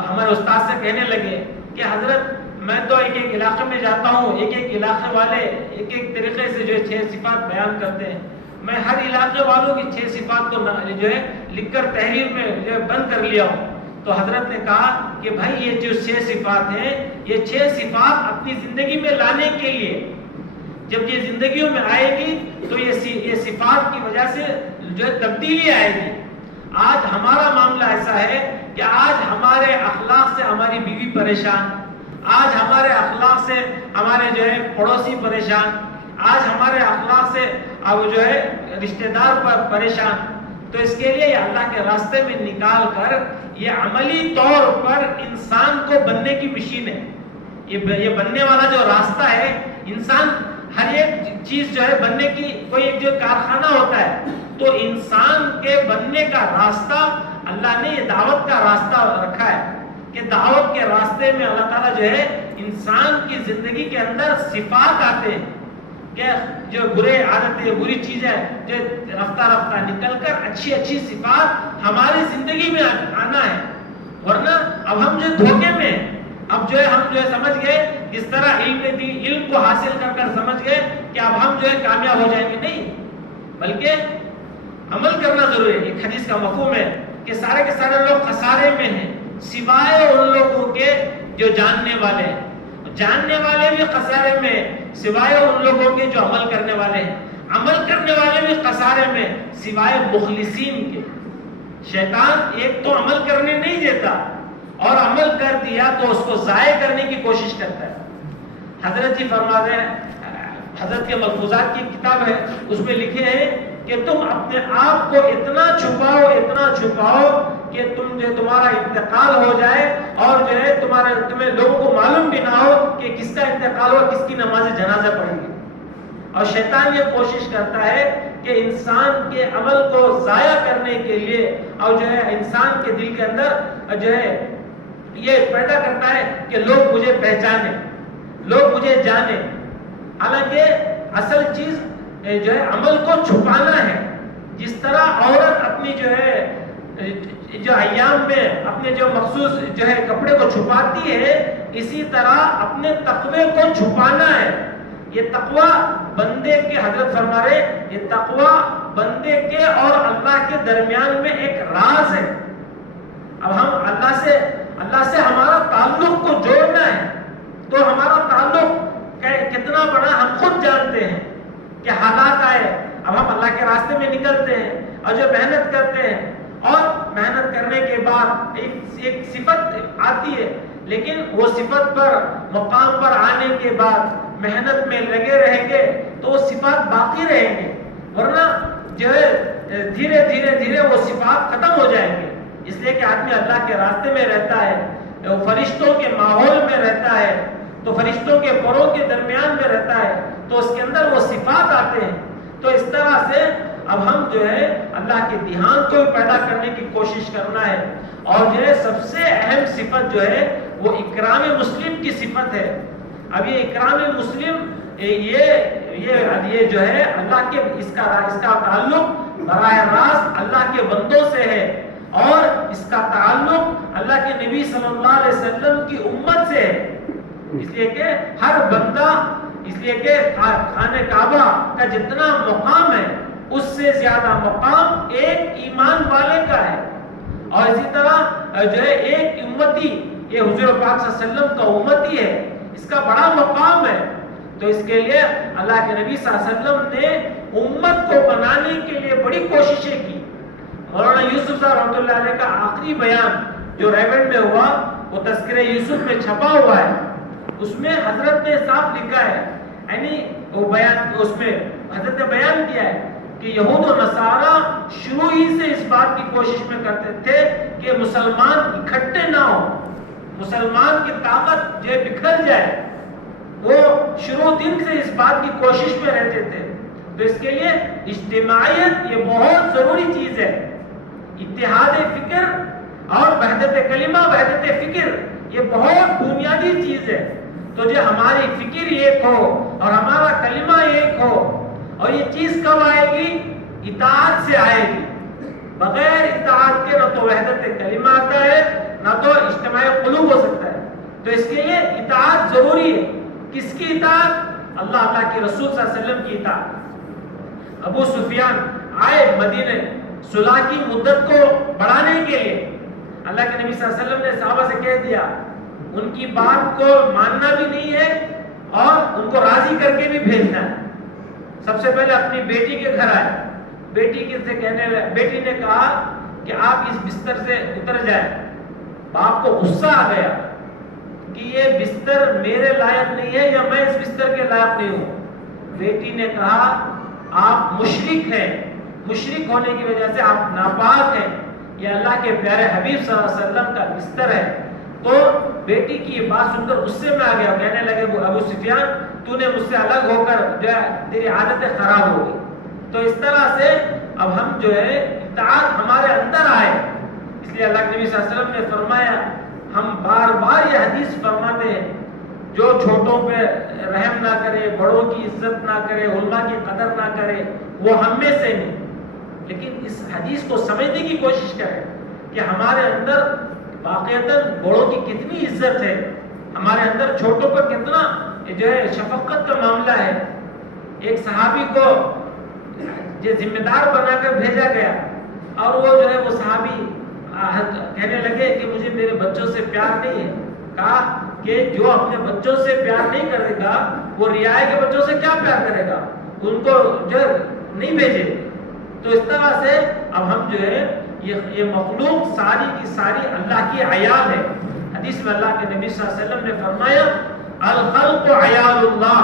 ہمارے استاد سے کہنے لگے کہ حضرت میں تو ایک ایک علاقے میں جاتا ہوں، ایک ایک علاقے والے ایک ایک طریقے سے جو ہے 6 صفات بیان کرتے ہیں، میں ہر علاقے والوں کی 6 صفات کو جو ہے لکھ کر تحریر میں جو ہے بند کر لیا ہوں۔ تو حضرت نے کہا کہ بھائی یہ جو 6 صفات ہیں، یہ 6 صفات اپنی زندگی میں لانے کے لیے جب یہ زندگیوں میں آئے گی تو یہ صفات کی وجہ سے جو ہے تبدیلی آئے گی۔ آج ہمارا معاملہ ایسا ہے کہ آج ہمارے اخلاق سے ہماری بیوی پریشان، آج ہمارے اخلاق سے ہمارے جو ہے پڑوسی پریشان، آج ہمارے اخلاق سے اب جو ہے رشتہ دار پر پریشان۔ تو اس کے لیے یہ اللہ کے راستے میں نکال کر یہ عملی طور پر انسان کو بننے کی مشین ہے، یہ بننے والا جو راستہ ہے، انسان ہر ایک چیز جو ہے بننے کی کوئی ایک جو کارخانہ ہوتا ہے، تو انسان کے بننے کا راستہ اللہ نے یہ دعوت کا راستہ رکھا ہے کہ دعوت کے راستے میں اللہ تعالیٰ جو ہے انسان کی زندگی کے اندر صفات آتے ہیں کہ جو برے عادتیں بری چیزیں جو رفتہ رفتہ نکل کر اچھی اچھی صفات ہماری زندگی میں آنا ہے، ورنہ اب ہم جو دھوکے میں اب جو ہے ہم جو ہے سمجھ گئے اس طرح علم کو حاصل کر کر سمجھ گئے کہ اب ہم جو ہے کامیاب ہو جائیں گے، نہیں، بلکہ عمل کرنا ضروری ہے۔ ایک حدیث کا مفہوم ہے کہ سارے کے سارے لوگ خسارے میں ہیں سوائے ان لوگوں کے جو جاننے والے ہیں، جاننے والے بھی خسارے میں سوائے ان لوگوں کے جو عمل کرنے والے ہیں، عمل کرنے والے بھی خسارے میں سوائے مخلصین کے۔ شیطان ایک تو عمل کرنے نہیں دیتا اور عمل کر دیا تو اس کو ضائع کرنے کی کوشش کرتا ہے۔ حضرت جی فرماتے ہیں، حضرت کے ملفوظات کی کتاب ہے، اس میں لکھے ہیں کہ تم اپنے آپ کو اتنا چھپاؤ کہ تمہارا انتقال ہو جائے اور جو ہے تمہیں لوگوں کو معلوم بھی نہ ہو کہ کس کا انتقال ہو، کس کی نماز جنازہ پڑھیں گے۔ اور شیطان یہ کوشش کرتا ہے کہ انسان کے عمل کو ضائع کرنے کے لیے اور جو ہے انسان کے دل کے اندر جو ہے یہ پیدا کرتا ہے کہ لوگ مجھے پہچانیں، لوگ مجھے جانیں، حالانکہ اصل چیز جو ہے عمل کو چھپانا ہے۔ جس طرح عورت اپنی جو ہے جو ایام میں اپنے جو مخصوص جو ہے کپڑے کو چھپاتی ہے، اسی طرح اپنے تقوی کو چھپانا ہے۔ یہ تقوی بندے کے، حضرت فرما رہے یہ تقوی بندے کے اور اللہ کے درمیان میں ایک راز ہے۔ اب ہم اللہ سے ہمارا تعلق کو جوڑنا ہے، تو ہمارا تعلق کتنا بڑا ہم خود جانتے ہیں کہ حالات آئے، اب ہم اللہ کے راستے میں نکلتے ہیں اور جو محنت کرتے ہیں، اور محنت کرنے کے بعد ایک صفت آتی ہے، لیکن وہ صفت پر مقام پر آنے کے بعد محنت میں لگے رہیں گے تو وہ صفات باقی رہیں گے، ورنہ جو ہے دھیرے دھیرے وہ صفات ختم ہو جائیں گے۔ اس لیے کہ آدمی اللہ کے راستے میں رہتا ہے، وہ فرشتوں کے ماحول میں رہتا ہے، تو فرشتوں کے پروں کے درمیان میں رہتا ہے، تو اس کے اندر وہ صفات آتے ہیں۔ تو اس طرح سے اب ہم جو ہے اللہ کے دھیان کو پیدا کرنے کی کوشش کرنا ہے، اور جو ہے سب سے اہم صفت جو ہے وہ اکرام مسلم کی صفت ہے۔ اب یہ اکرام مسلم یہ جو ہے اللہ کے اس کا تعلق براہ راست اللہ کے بندوں سے ہے، اور اس کا تعلق اللہ کے نبی صلی اللہ علیہ وسلم کی امت سے ہے۔ اس لیے کہ ہر بندہ، اس لیے کہ خانہ کعبہ کا جتنا مقام ہے اس سے زیادہ مقام ایک ایمان والے کا ہے، اور اسی طرح جو ہے ایک امتی، یہ حضور پاک صلی اللہ علیہ وسلم کا امتی ہے، اس کا بڑا مقام ہے۔ تو اس کے لیے اللہ کے نبی صلی اللہ علیہ وسلم نے امت کو بنانے کے لیے بڑی کوششیں کی۔ مولانا یوسف صاحب رحمۃ اللہ علیہ کا آخری بیان جو ریونڈ میں ہوا، وہ تذکرہ یوسف میں چھپا ہوا ہے، اس میں حضرت نے صاف لکھا ہے، یعنی وہ بیان اس میں حضرت نے بیان کیا ہے کہ یہود و نصارہ شروع ہی سے اس بات کی کوشش میں کرتے تھے کہ مسلمان اکٹھے نہ ہو، مسلمان کی طاقت جو بکھر جائے، وہ شروع دن سے اس بات کی کوشش میں رہتے تھے۔ تو اس کے لیے اجتماعیت یہ بہت ضروری چیز ہے. اتحاد فکر اور وحدت کلمہ وحدت فکر یہ بہت بنیادی چیز ہے. تو جو ہماری فکر ایک ہو اور ہمارا کلمہ ایک ہو, اور یہ چیز کب آئے گی؟ اطاعت سے آئے گی. بغیر اطاعت کے نہ تو وحدت کلمہ آتا ہے نہ تو اجتماع قلوب ہو سکتا ہے. تو اس کے لیے اطاعت ضروری ہے. کس کی اطاعت؟ اللہ کے رسول صلی اللہ علیہ وسلم کی اطاعت. ابو سفیان آئے مدینے صلح کی مدت کو بڑھانے کے لیے. اللہ کے نبی صلی اللہ علیہ وسلم نے صحابہ سے کہہ دیا ان کی بات کو ماننا بھی نہیں ہے اور ان کو راضی کر کے بھی بھیجنا ہے. سب سے پہلے اپنی بیٹی کے گھر آئے. بیٹی نے کہا کہ آپ اس بستر سے اتر جائیں. باپ کو غصہ آ گیا کہ یہ بستر میرے لائق نہیں ہے یا میں اس بستر کے لائق نہیں ہوں. بیٹی نے کہا آپ مشرک ہیں, مشرک ہونے کی وجہ سے آپ ناپاک ہیں, یہ اللہ کے پیارے حبیب صلی اللہ علیہ وسلم کا بستر ہے. تو بیٹی کی یہ بات سن کر غصے میں آ گیا, کہنے لگے ابو سفیان تو نے مجھ سے الگ ہو کر جو ہے تیری عادتیں خراب ہو گئی. تو اس طرح سے اب ہم جو ہے اطاعت ہمارے اندر آئے. اس لیے اللہ کے نبی صلی اللہ علیہ وسلم نے فرمایا, ہم بار بار یہ حدیث فرماتے ہیں جو چھوٹوں پہ رحم نہ کرے, بڑوں کی عزت نہ کرے, علماء کی قدر نہ کرے, وہ ہم میں سے نہیں. لیکن اس حدیث کو سمجھنے کی کوشش کریں کہ ہمارے اندر واقعتاً بڑوں کی کتنی عزت ہے, ہمارے اندر چھوٹوں پر کتنا جو ہے شفقت کا معاملہ ہے. ایک صحابی کو جو ذمہ دار بنا کر بھیجا گیا اور وہ جو ہے وہ صحابی کہنے لگے کہ مجھے میرے بچوں سے پیار نہیں ہے. کہا کہ جو اپنے بچوں سے پیار نہیں کرے گا وہ رعایا کے بچوں سے کیا پیار کرے گا, ان کو جو نہیں بھیجے. تو اس طرح سے اب ہم جو ہے یہ مخلوق ساری کی ساری اللہ کی عیال ہے. حدیث میں اللہ کے نبی صلی اللہ علیہ وسلم نے فرمایا الخلق عیال اللہ,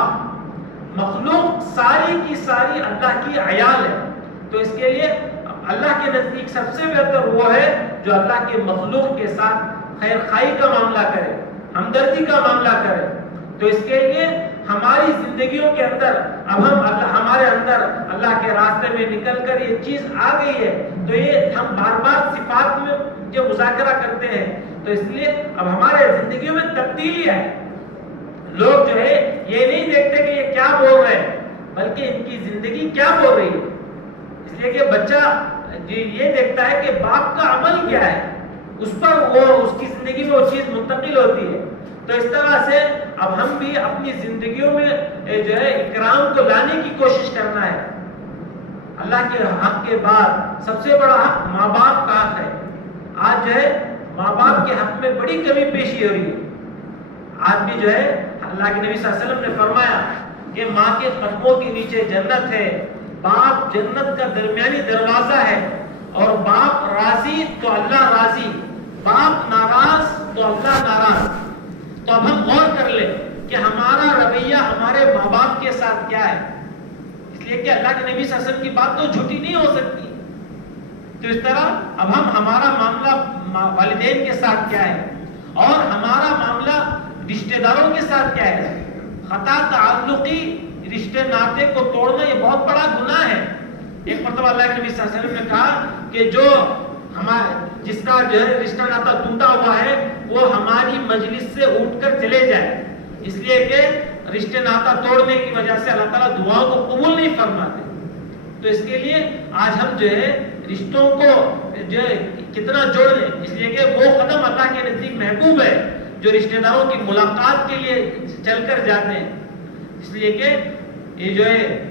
مخلوق ساری کی ساری اللہ کی عیال ہے. تو اس کے لیے اللہ کے نزدیک سب سے بہتر وہ ہے جو اللہ کے مخلوق کے ساتھ خیر خائی کا معاملہ کرے, ہمدردی کا معاملہ کرے. تو اس کے لیے ہماری زندگیوں کے اندر اب ہمارے اندر اللہ کے راستے میں نکل کر یہ چیز آ گئی ہے. تو یہ ہم بار بار صفات میں جو مذاکرہ کرتے ہیں, تو اس لیے اب ہمارے زندگیوں میں تبدیلی ہے. لوگ جو ہے یہ نہیں دیکھتے کہ یہ کیا بول رہے ہیں بلکہ ان کی زندگی کیا بول رہی ہے. اس لیے کہ بچہ یہ دیکھتا ہے کہ باپ کا عمل کیا ہے, اس پر وہ اس کی زندگی میں وہ چیز منتقل ہوتی ہے. تو اس طرح سے اب ہم بھی اپنی زندگیوں میں جو ہے اکرام کو لانے کی کوشش کرنا ہے. اللہ کے حق کے بعد سب سے بڑا حق ماں باپ کا حق ہے. آج جو ہے ماں باپ کے حق میں بڑی کمی پیشی ہو رہی ہے. آدمی جو ہے اللہ کے نبی صلی اللہ علیہ وسلم نے فرمایا کہ ماں کے قدموں کے نیچے جنت ہے, باپ جنت کا درمیانی دروازہ ہے, اور باپ راضی تو اللہ راضی, باپ ناراض تو اللہ ناراض. تو اب ہم غور کر لیں کہ ہمارا رویہ ہمارے ماں باپ کے ساتھ کیا ہے. اس لیے کہ اللہ کے نبی صلی اللہ علیہ وسلم کی بات تو جھوٹی نہیں ہو سکتی. تو اس طرح اب ہمارا معاملہ والدین کے ساتھ کیا ہے اور ہمارا معاملہ رشتہ داروں کے ساتھ کیا ہے. خطا تعلقی رشتے ناطے کو توڑنا یہ بہت بڑا گناہ ہے. ایک مرتبہ اللہ کے نبی صلی اللہ علیہ وسلم نے کہا کہ جو جس کا جو ہے رشتہ ناطا ٹوٹا ہوا ہے وہ ہماری مجلس سے اٹھ کر چلے جائے, اس لیے کہ رشتے ناطا توڑنے کی وجہ سے اللہ تعالیٰ دعاؤں کو قبول نہیں فرماتے. تو اس کے لیے آج ہم جو ہے رشتوں کو جو ہے کتنا جوڑ لیں, اس لیے کہ وہ قدم اللہ کے نزدیک محبوب ہے جو رشتہ داروں کی ملاقات کے لیے چل کر جاتے ہیں. اس لیے کہ یہ جو ہے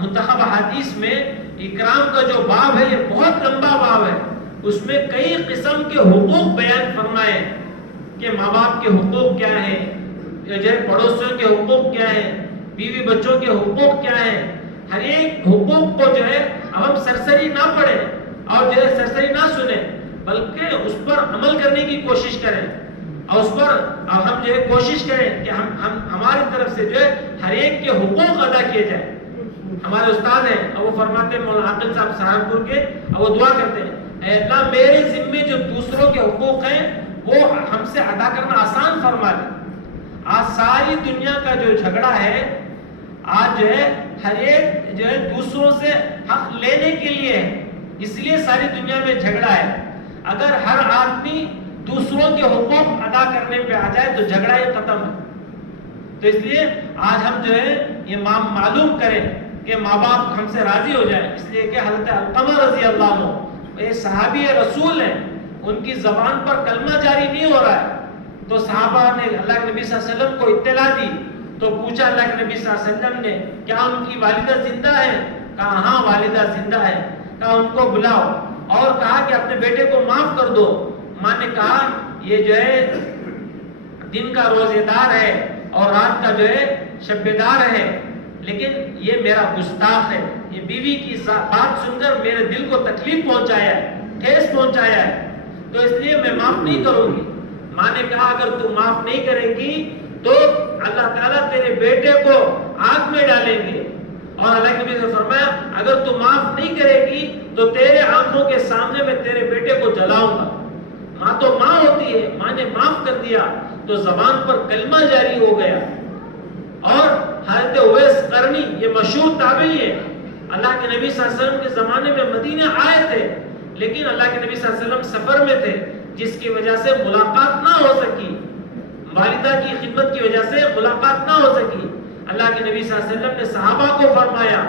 منتخب حدیث میں اکرام کا جو باب ہے یہ بہت لمبا باب ہے. اس میں کئی قسم کے حقوق بیان فرمائے کہ ماں باپ کے حقوق کیا ہیں, جو ہے پڑوسیوں کے حقوق کیا ہیں, بیوی بچوں کے حقوق کیا ہیں. ہر ایک حقوق کو جو ہے اب ہم سرسری نہ پڑھیں اور جو ہے سرسری نہ سنیں بلکہ اس پر عمل کرنے کی کوشش کریں, اور اس پر اب ہم جو ہے کوشش کریں کہ ہماری طرف سے جو ہے ہر ایک کے حقوق ادا کیے جائیں. ہمارے استاد ہیں اور وہ فرماتے ہیں مولانا عاقل صاحب سہارنپور کے, اور وہ دعا کرتے ہیں اے اللہ میرے ذمے جو دوسروں کے حقوق ہیں وہ ہم سے ادا کرنا آسان فرما دے. آج ساری دنیا کا جو جھگڑا ہے آج جو ہے ہر ایک جو ہے دوسروں سے حق لینے کے لیے ہے، اس لیے ساری دنیا میں جھگڑا ہے۔ اگر ہر آدمی دوسروں کے حقوق ادا کرنے پہ آ جائے تو جھگڑا ہی ختم ہے۔ تو اس لیے آج ہم جو ہے یہ معلوم کریں کہ ماں باپ ہم سے راضی ہو جائیں، اس لیے کہ حضرت علقمہ رضی اللہ عنہ یہ صحابی رسول ہیں، ان کی زبان پر کلمہ جاری نہیں ہو رہا ہے، تو صحابہ نے اللہ کے نبی صلی اللہ علیہ وسلم کو اطلاع دی، تو پوچھا اللہ کے نبی صلی اللہ علیہ وسلم نے کیا ان کی والدہ زندہ ہے؟ کہا ہاں والدہ زندہ ہے۔ کہا ان کو بلاؤ، اور کہا کہ اپنے بیٹے کو معاف کر دو۔ ماں نے کہا یہ جو ہے دن کا روزے دار ہے اور رات کا جو ہے شب بیدار ہے، لیکن یہ میرا گستاخ ہے، یہ بیوی کی بات سن کر میرے دل کو تکلیف پہنچایا ہے، ٹھیس پہنچایا ہے، تو اس لیے میں معاف نہیں کروں گی۔ ماں نے کہا اگر تو معاف نہیں کرے گی تو اللہ تعالیٰ تیرے بیٹے کو آگ میں ڈالیں گے، اور اللہ کے نبی نے فرمایا اگر تو معاف نہیں کرے گی تو تیرے آنکھوں کے سامنے میں تیرے بیٹے کو جلاؤں گا۔ ماں تو ماں ہوتی ہے، ماں نے معاف کر دیا تو زبان پر کلمہ جاری ہو گیا۔ اور حضرت اویس قرنی یہ مشہور تابعی ہے، اللہ کے نبی صلی اللہ علیہ وسلم کے زمانے میں مدینہ آئے تھے، لیکن اللہ کے نبی صلی اللہ علیہ وسلم سفر میں تھے جس کی وجہ سے ملاقات نہ ہو سکی، والدہ کی خدمت کی وجہ سے ملاقات نہ ہو سکی۔ اللہ کے نبی صلی اللہ علیہ وسلم نے صحابہ کو فرمایا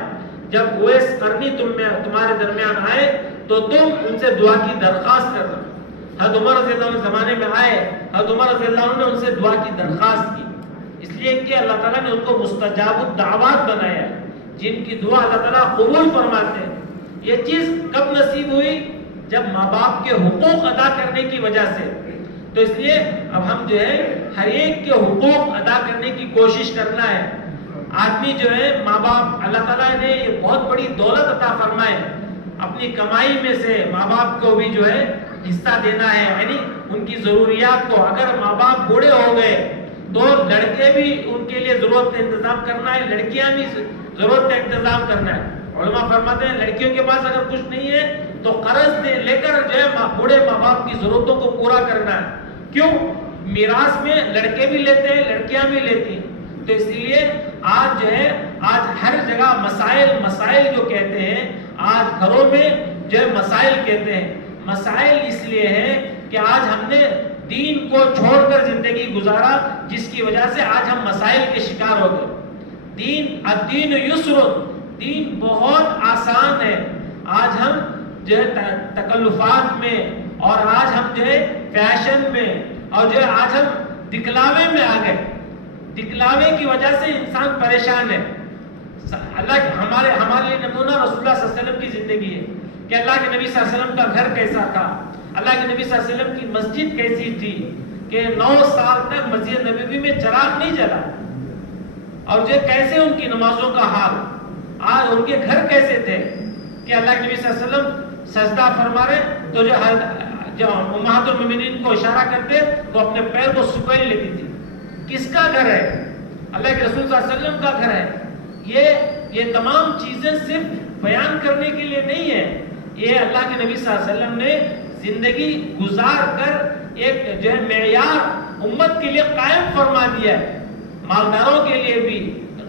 جب اویس قرنی تمہارے درمیان آئے تو تم ان سے دعا کی درخواست کرنا۔ حضرت عمر رضی اللہ عنہ زمانے میں آئے، حضرت عمر رضی اللہ عنہ نے ان سے دعا کی درخواست کی، اس لیے کہ اللہ تعالیٰ نے ان کو مستجاب الدعوات بنایا ہے، جن کی دعا اللہ تعالیٰ قبول فرماتے ہیں۔ یہ چیز کب نصیب ہوئی؟ جب ماں باپ کے حقوق ادا کرنے کی وجہ سے۔ تو اس لیے اب ہم جو ہے ہر ایک کے حقوق ادا کرنے کی کوشش کرنا ہے۔ آدمی جو ہے ماں باپ، اللہ تعالیٰ نے یہ بہت بڑی دولت عطا فرمائے، اپنی کمائی میں سے ماں باپ کو بھی جو ہے حصہ دینا ہے، یعنی ان کی ضروریات کو۔ اگر ماں باپ بوڑھے ہو گئے تو لڑکے بھی ان کے لیے ضرورت کا انتظام کرنا ہے، لڑکیاں بھی ضرورت کا انتظام کرنا ہے۔ علماء فرماتے ہیں لڑکیوں کے پاس اگر کچھ نہیں ہے تو قرض لے کر جو ہے بوڑھے ماں باپ کی ضرورتوں کو پورا کرنا ہے۔ کیوں؟ میراث میں لڑکے بھی لیتے ہیں، لڑکیاں بھی لیتی ہیں۔ تو اس لیے آج جو ہے ہر جگہ مسائل جو کہتے ہیں، آج گھروں میں جو ہے مسائل کہتے ہیں۔ مسائل اس لیے ہیں کہ آج ہم نے دین کو چھوڑ کر زندگی گزارا، جس کی وجہ سے آج ہم مسائل کے شکار ہو گئے۔ الدین یسر، دین بہت آسان ہے۔ آج ہم جو ہے تکلفات میں، اور آج ہم جو ہے فیشن میں، اور جو ہے آج ہم دکھلاوے میں آ گئے۔ دکھلاوے کی وجہ سے انسان پریشان ہے۔ اللہ ہمارے لیے نمونہ رسول اللہ صلی اللہ علیہ وسلم کی زندگی ہے کہ اللہ کے نبی صلی اللہ علیہ وسلم کا گھر کیسا تھا، اللہ کے نبی صلی اللہ علیہ وسلم کی مسجد کیسی تھی کہ 9 سال تک مسجد نبوی میں چراغ نہیں جلا، اور جو کیسے ان کی نمازوں کا حال، آج ان کے گھر کیسے تھے کہ اللہ کے نبی صلی اللہ علیہ وسلم سجدہ فرما رہے تو جو امہات المومنین کو اشارہ کرتے تو اپنے پیر کو سکیڑ لیتی تھی۔ کس کا گھر ہے؟ اللہ کے رسول صلی اللہ علیہ وسلم کا گھر ہے۔ یہ تمام چیزیں صرف بیان کرنے کے لیے نہیں ہے، یہ اللہ کے نبی صلی اللہ علیہ وسلم نے زندگی گزار کر ایک جو ہے معیار امت کے لیے قائم فرما دیا ہے، مالداروں کے لیے بھی،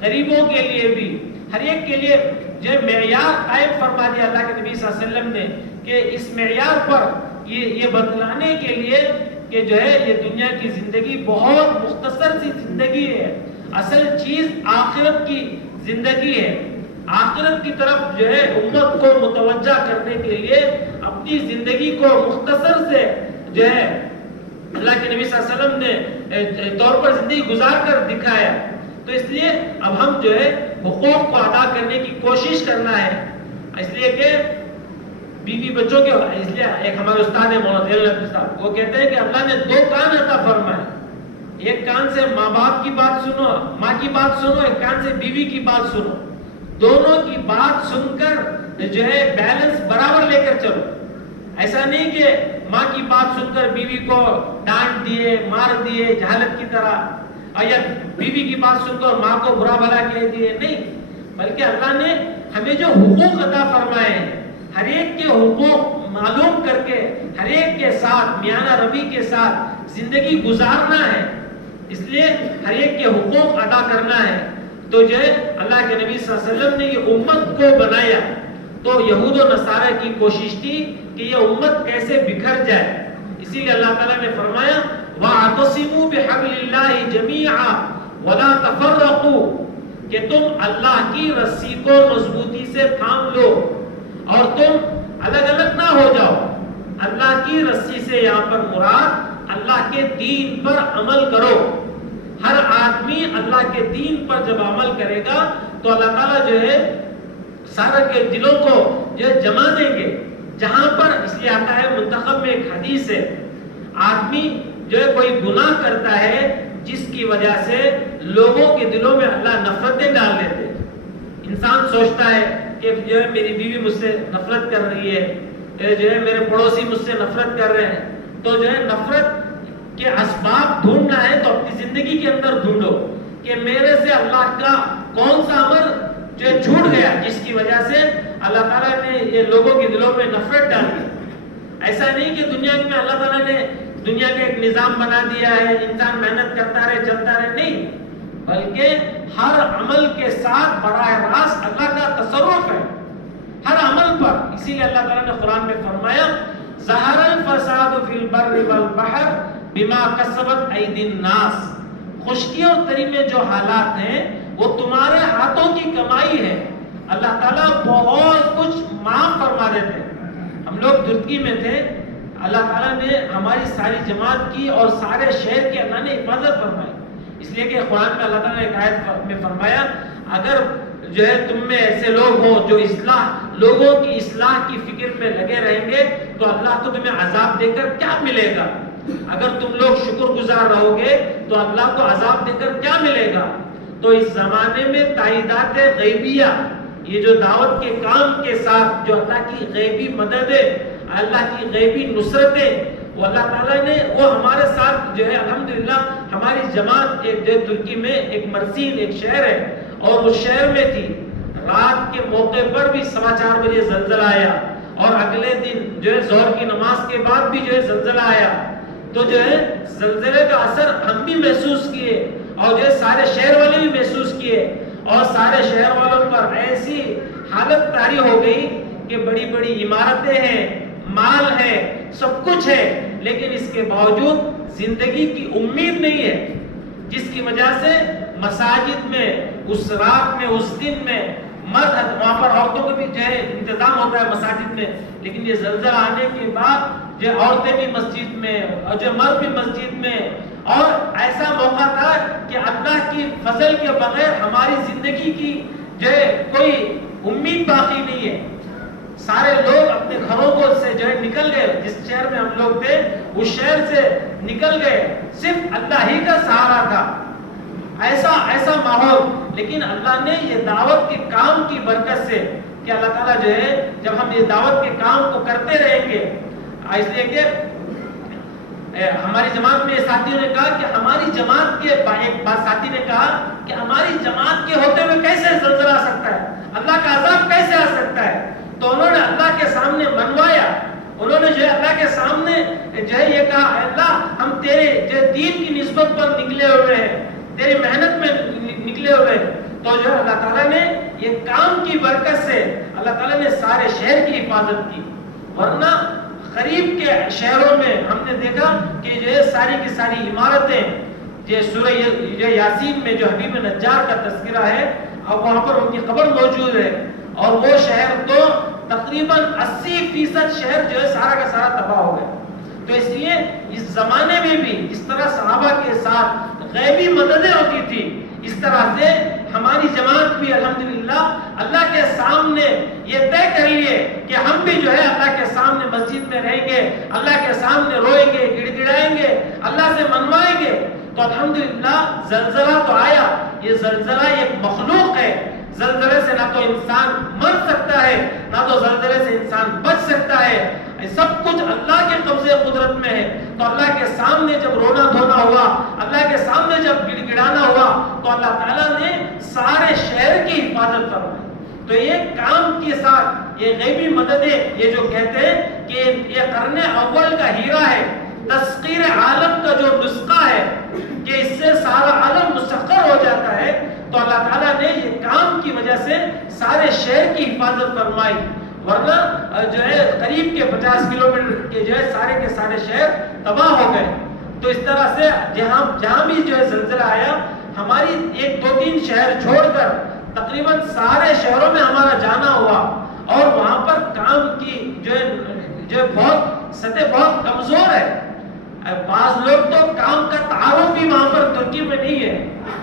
غریبوں کے لیے بھی، ہر ایک کے لیے جو ہے معیار قائم فرما دیا اللہ کے نبی صلی اللہ علیہ وسلم نے، کہ اس معیار پر یہ بتلانے کے لیے کہ جو ہے یہ دنیا کی زندگی بہت مختصر سی زندگی ہے، اصل چیز آخرت کی زندگی ہے۔ آخرت کی طرف جو ہے امت کو متوجہ کرنے کے لیے اپنی زندگی کو مختصر سے جو ہے اللہ کے نبی صلی اللہ علیہ وسلم نے طور پر زندگی گزار کر دکھایا۔ تو اس لیے اب ہم جو ہے حقوق کو ادا کرنے کی کوشش کرنا ہے، اس لیے کہ بیوی بچوں کے، اس لیے ایک ہمارے استاد ہیں مولانا ذیل العابدین صاحب، وہ کہتے ہیں کہ اللہ نے 2 کان عطا فرمائے، ایک کان سے ماں باپ کی بات سنو، ماں کی بات سنو، ایک کان سے بیوی کی بات سنو، دونوں کی بات سن کر جو ہے بیلنس برابر لے کر چلو۔ ایسا نہیں کہ ماں کی بات سن کر بیوی کو ڈانٹ دیے، مار دیے جہالت کی طرح، اور یا بیوی کی بات سن کر ماں کو برا بھلا کہہ دیے، نہیں، بلکہ اللہ نے ہمیں جو حقوق عطا فرمائے ہیں، ہر ایک کے حقوق معلوم کر کے ہر ایک کے ساتھ میانہ روی کے ساتھ زندگی گزارنا ہے، اس لیے ہر ایک کے حقوق ادا کرنا ہے۔ تو جو ہے اللہ کے نبی صلی اللہ علیہ وسلم نے یہ امت کو بنایا، تو یہود و نصارہ کی کوشش تھی کہ یہ امت کیسے بکھر جائے، اسی لیے اللہ تعالیٰ نے فرمایا وَاعْتَصِمُوا بِحَبْلِ اللَّهِ جَمِيعًا وَلَا تَفَرَّقُوا، کہ تم اللہ کی رسی کو مضبوطی سے تھام لو اور تم الگ الگ نہ ہو جاؤ۔ اللہ کی رسی سے یہاں پر مراد اللہ کے دین پر عمل کرو۔ ہر آدمی اللہ کے دین پر جب عمل کرے گا تو اللہ تعالیٰ جو ہے سارے کے دلوں کو جو ہے جما دیں گے۔ جہاں پر اس لیے آتا ہے منتخب میں ایک حدیث ہے، آدمی جو ہے کوئی گناہ کرتا ہے جس کی وجہ سے لوگوں کے دلوں میں اللہ نفرتیں ڈال دیتے ہیں۔ انسان سوچتا ہے کہ جو ہے میری بیوی مجھ سے نفرت کر رہی ہے، جو ہے میرے پڑوسی مجھ سے نفرت کر رہے ہیں، تو جو ہے نفرت کے اسباب ڈھونڈنا ہے تو اپنی زندگی کے اندر ڈھونڈو کہ میرے سے اللہ کا کون سا عمل جو ہے چھوٹ گیا جس کی وجہ سے اللہ تعالیٰ نے یہ لوگوں کے دلوں میں نفرت ڈال دی۔ ایسا نہیں کہ دنیا میں اللہ تعالیٰ نے دنیا کا ایک نظام بنا دیا ہے، انسان محنت کرتا رہے چلتا رہے، نہیں، بلکہ ہر عمل کے ساتھ براہ راست اللہ کا تصرف ہے ہر عمل پر۔ اسی لیے اللہ تعالیٰ نے قرآن میں فرمایا ظہر الفساد فی البر والبحر بما کسبت ایدی الناس، خشکی اور تری میں جو حالات ہیں وہ تمہارے ہاتھوں کی کمائی ہے۔ اللہ تعالیٰ بہت کچھ معاف فرما دیتے ہیں۔ ہم لوگ ترکی میں تھے، اللہ تعالیٰ نے ہماری ساری جماعت کی اور سارے شہر کی اللہ نے حفاظت فرمائی، اس لیے کہ قرآن میں اللہ تعالیٰ نے ایک آیت میں فرمایا اگر جو ہے تم میں ایسے لوگ ہوں جو لوگوں کی اصلاح کی فکر میں لگے رہیں گے تو اللہ کو تمہیں عذاب دے کر کیا ملے گا، اگر تم لوگ شکر گزار رہو گے تو اللہ کو عذاب دے کر کیا ملے گا۔ تو اس زمانے میں تائیدات غیبیہ، یہ جو دعوت کے کام کے ساتھ جو اللہ کی غیبی مددیں، اللہ کی غیبی نصرتیں، وہ اللہ تعالیٰ نے وہ ہمارے ساتھ جو ہے الحمدللہ ہماری جماعت ایک جو ترکی میں ایک مرسین ایک شہر ہے اور اس شہر میں تھی، رات کے موقع پر بھی 4:15 بجے زلزلہ آیا اور اگلے دن جو ہے ظہر کی نماز کے بعد بھی جو ہے زلزلہ آیا، تو جو ہے زلزلے کا اثر ہم بھی محسوس کیے اور جو ہے سارے شہر والے بھی محسوس کیے، اور سارے شہر والوں پر ایسی حالت طاری ہو گئی کہ بڑی بڑی عمارتیں ہیں، مال ہے، سب کچھ ہے، لیکن اس کے باوجود زندگی کی امید نہیں ہے، جس کی وجہ سے مساجد میں اس رات میں اس دن میں مرد وہاں پر عورتوں کو بھی جو ہے انتظام ہوتا ہے مساجد میں، لیکن یہ زلزلہ آنے کے بعد جو عورتیں بھی مسجد میں اور جو مرد بھی مسجد میں، اور ایسا موقع تھا کہ اللہ کی فضل کے بغیر ہماری زندگی کی جو ہے کوئی امید باقی نہیں ہے۔ سارے لوگ اپنے گھروں کو سے جو ہے نکل گئے، جس شہر میں ہم لوگ تھے اس شہر سے نکل گئے، صرف اللہ ہی کا سہارا تھا، ایسا ماحول۔ لیکن اللہ نے یہ دعوت کے کام کی برکت سے کہ اللہ تعالیٰ جو ہے جب ہم یہ دعوت کے کام کو کرتے رہیں گے، اس لیے کہ ہماری جماعت میں ساتھیوں نے کہا کہ ہماری جماعت کے ایک بات ساتھی نے کہا کہ ہماری جماعت کے ہوتے ہوئے کیسے زلزلہ آ سکتا ہے، اللہ کا عذاب کیسے آ سکتا ہے؟ تو انہوں نے اللہ کے سامنے منوایا، انہوں نے جو ہے اللہ کے سامنے جو ہے یہ کہا اللہ ہم تیرے جو دین کی نسبت پر نکلے ہوئے ہیں، تیری محنت میں نکلے ہوئے ہیں۔ تو جو اللہ تعالیٰ نے یہ کام کی برکت سے اللہ تعالیٰ نے سارے شہر کی حفاظت کی، ورنہ قریب کے شہروں میں ہم نے دیکھا کہ جو ہے ساری کی ساری عمارتیں جو سورہ یاسین میں جو حبیب نجار کا تذکرہ ہے اور وہاں پر ان کی قبر موجود ہے، اور وہ شہر تو تقریباً 80% شہر جو ہے سارا کا سارا تباہ ہو گیا۔ تو اس لیے اس زمانے میں بھی اس طرح صحابہ کے ساتھ غیبی مددیں ہوتی تھی، اس طرح سے ہماری جماعت بھی الحمدللہ اللہ کے سامنے یہ طے کر لیے کہ ہم بھی جو ہے اللہ کے سامنے مسجد میں رہیں گے، اللہ کے سامنے روئیں گے، گڑ گڑائیں گے، اللہ سے منوائیں گے۔ تو الحمدللہ زلزلہ تو آیا، یہ زلزلہ ایک مخلوق ہے، زلزلے سے نہ تو انسان مر سکتا ہے نہ تو زلزلے سے انسان بچ سکتا ہے، سب کچھ اللہ کے قبضے قدرت میں ہے۔ تو اللہ کے سامنے جب رونا دھونا ہوا، اللہ کے سامنے جب گڑ گڑانا ہوا تو اللہ تعالیٰ نے سارے شہر کی حفاظت فرمائی۔ تو یہ کام کے ساتھ یہ غیبی مددیں، یہ جو کہتے ہیں کہ یہ قرن اول کا ہیرا ہے، تسخیر عالم کا جو نسخہ ہے کہ اس سے سارا عالم مسخر ہو جاتا ہے، تو اللہ تعالیٰ نے یہ کام کی وجہ سے سارے شہر کی حفاظت فرمائی، ورنہ جو ہے قریب کے 50 کلومیٹر کے جو ہے سارے کے سارے شہر تباہ ہو گئے۔ تو اس طرح سے جہاں بھی جو ہے زلزلہ آیا، ہماری 1-2-3 شہر چھوڑ کر تقریباً سارے شہروں میں ہمارا جانا ہوا، اور وہاں پر کام کی جو ہے بہت سطح بہت کمزور ہے۔ بعض لوگ تو کام کا تعارف بھی وہاں پر ترکی میں نہیں ہے۔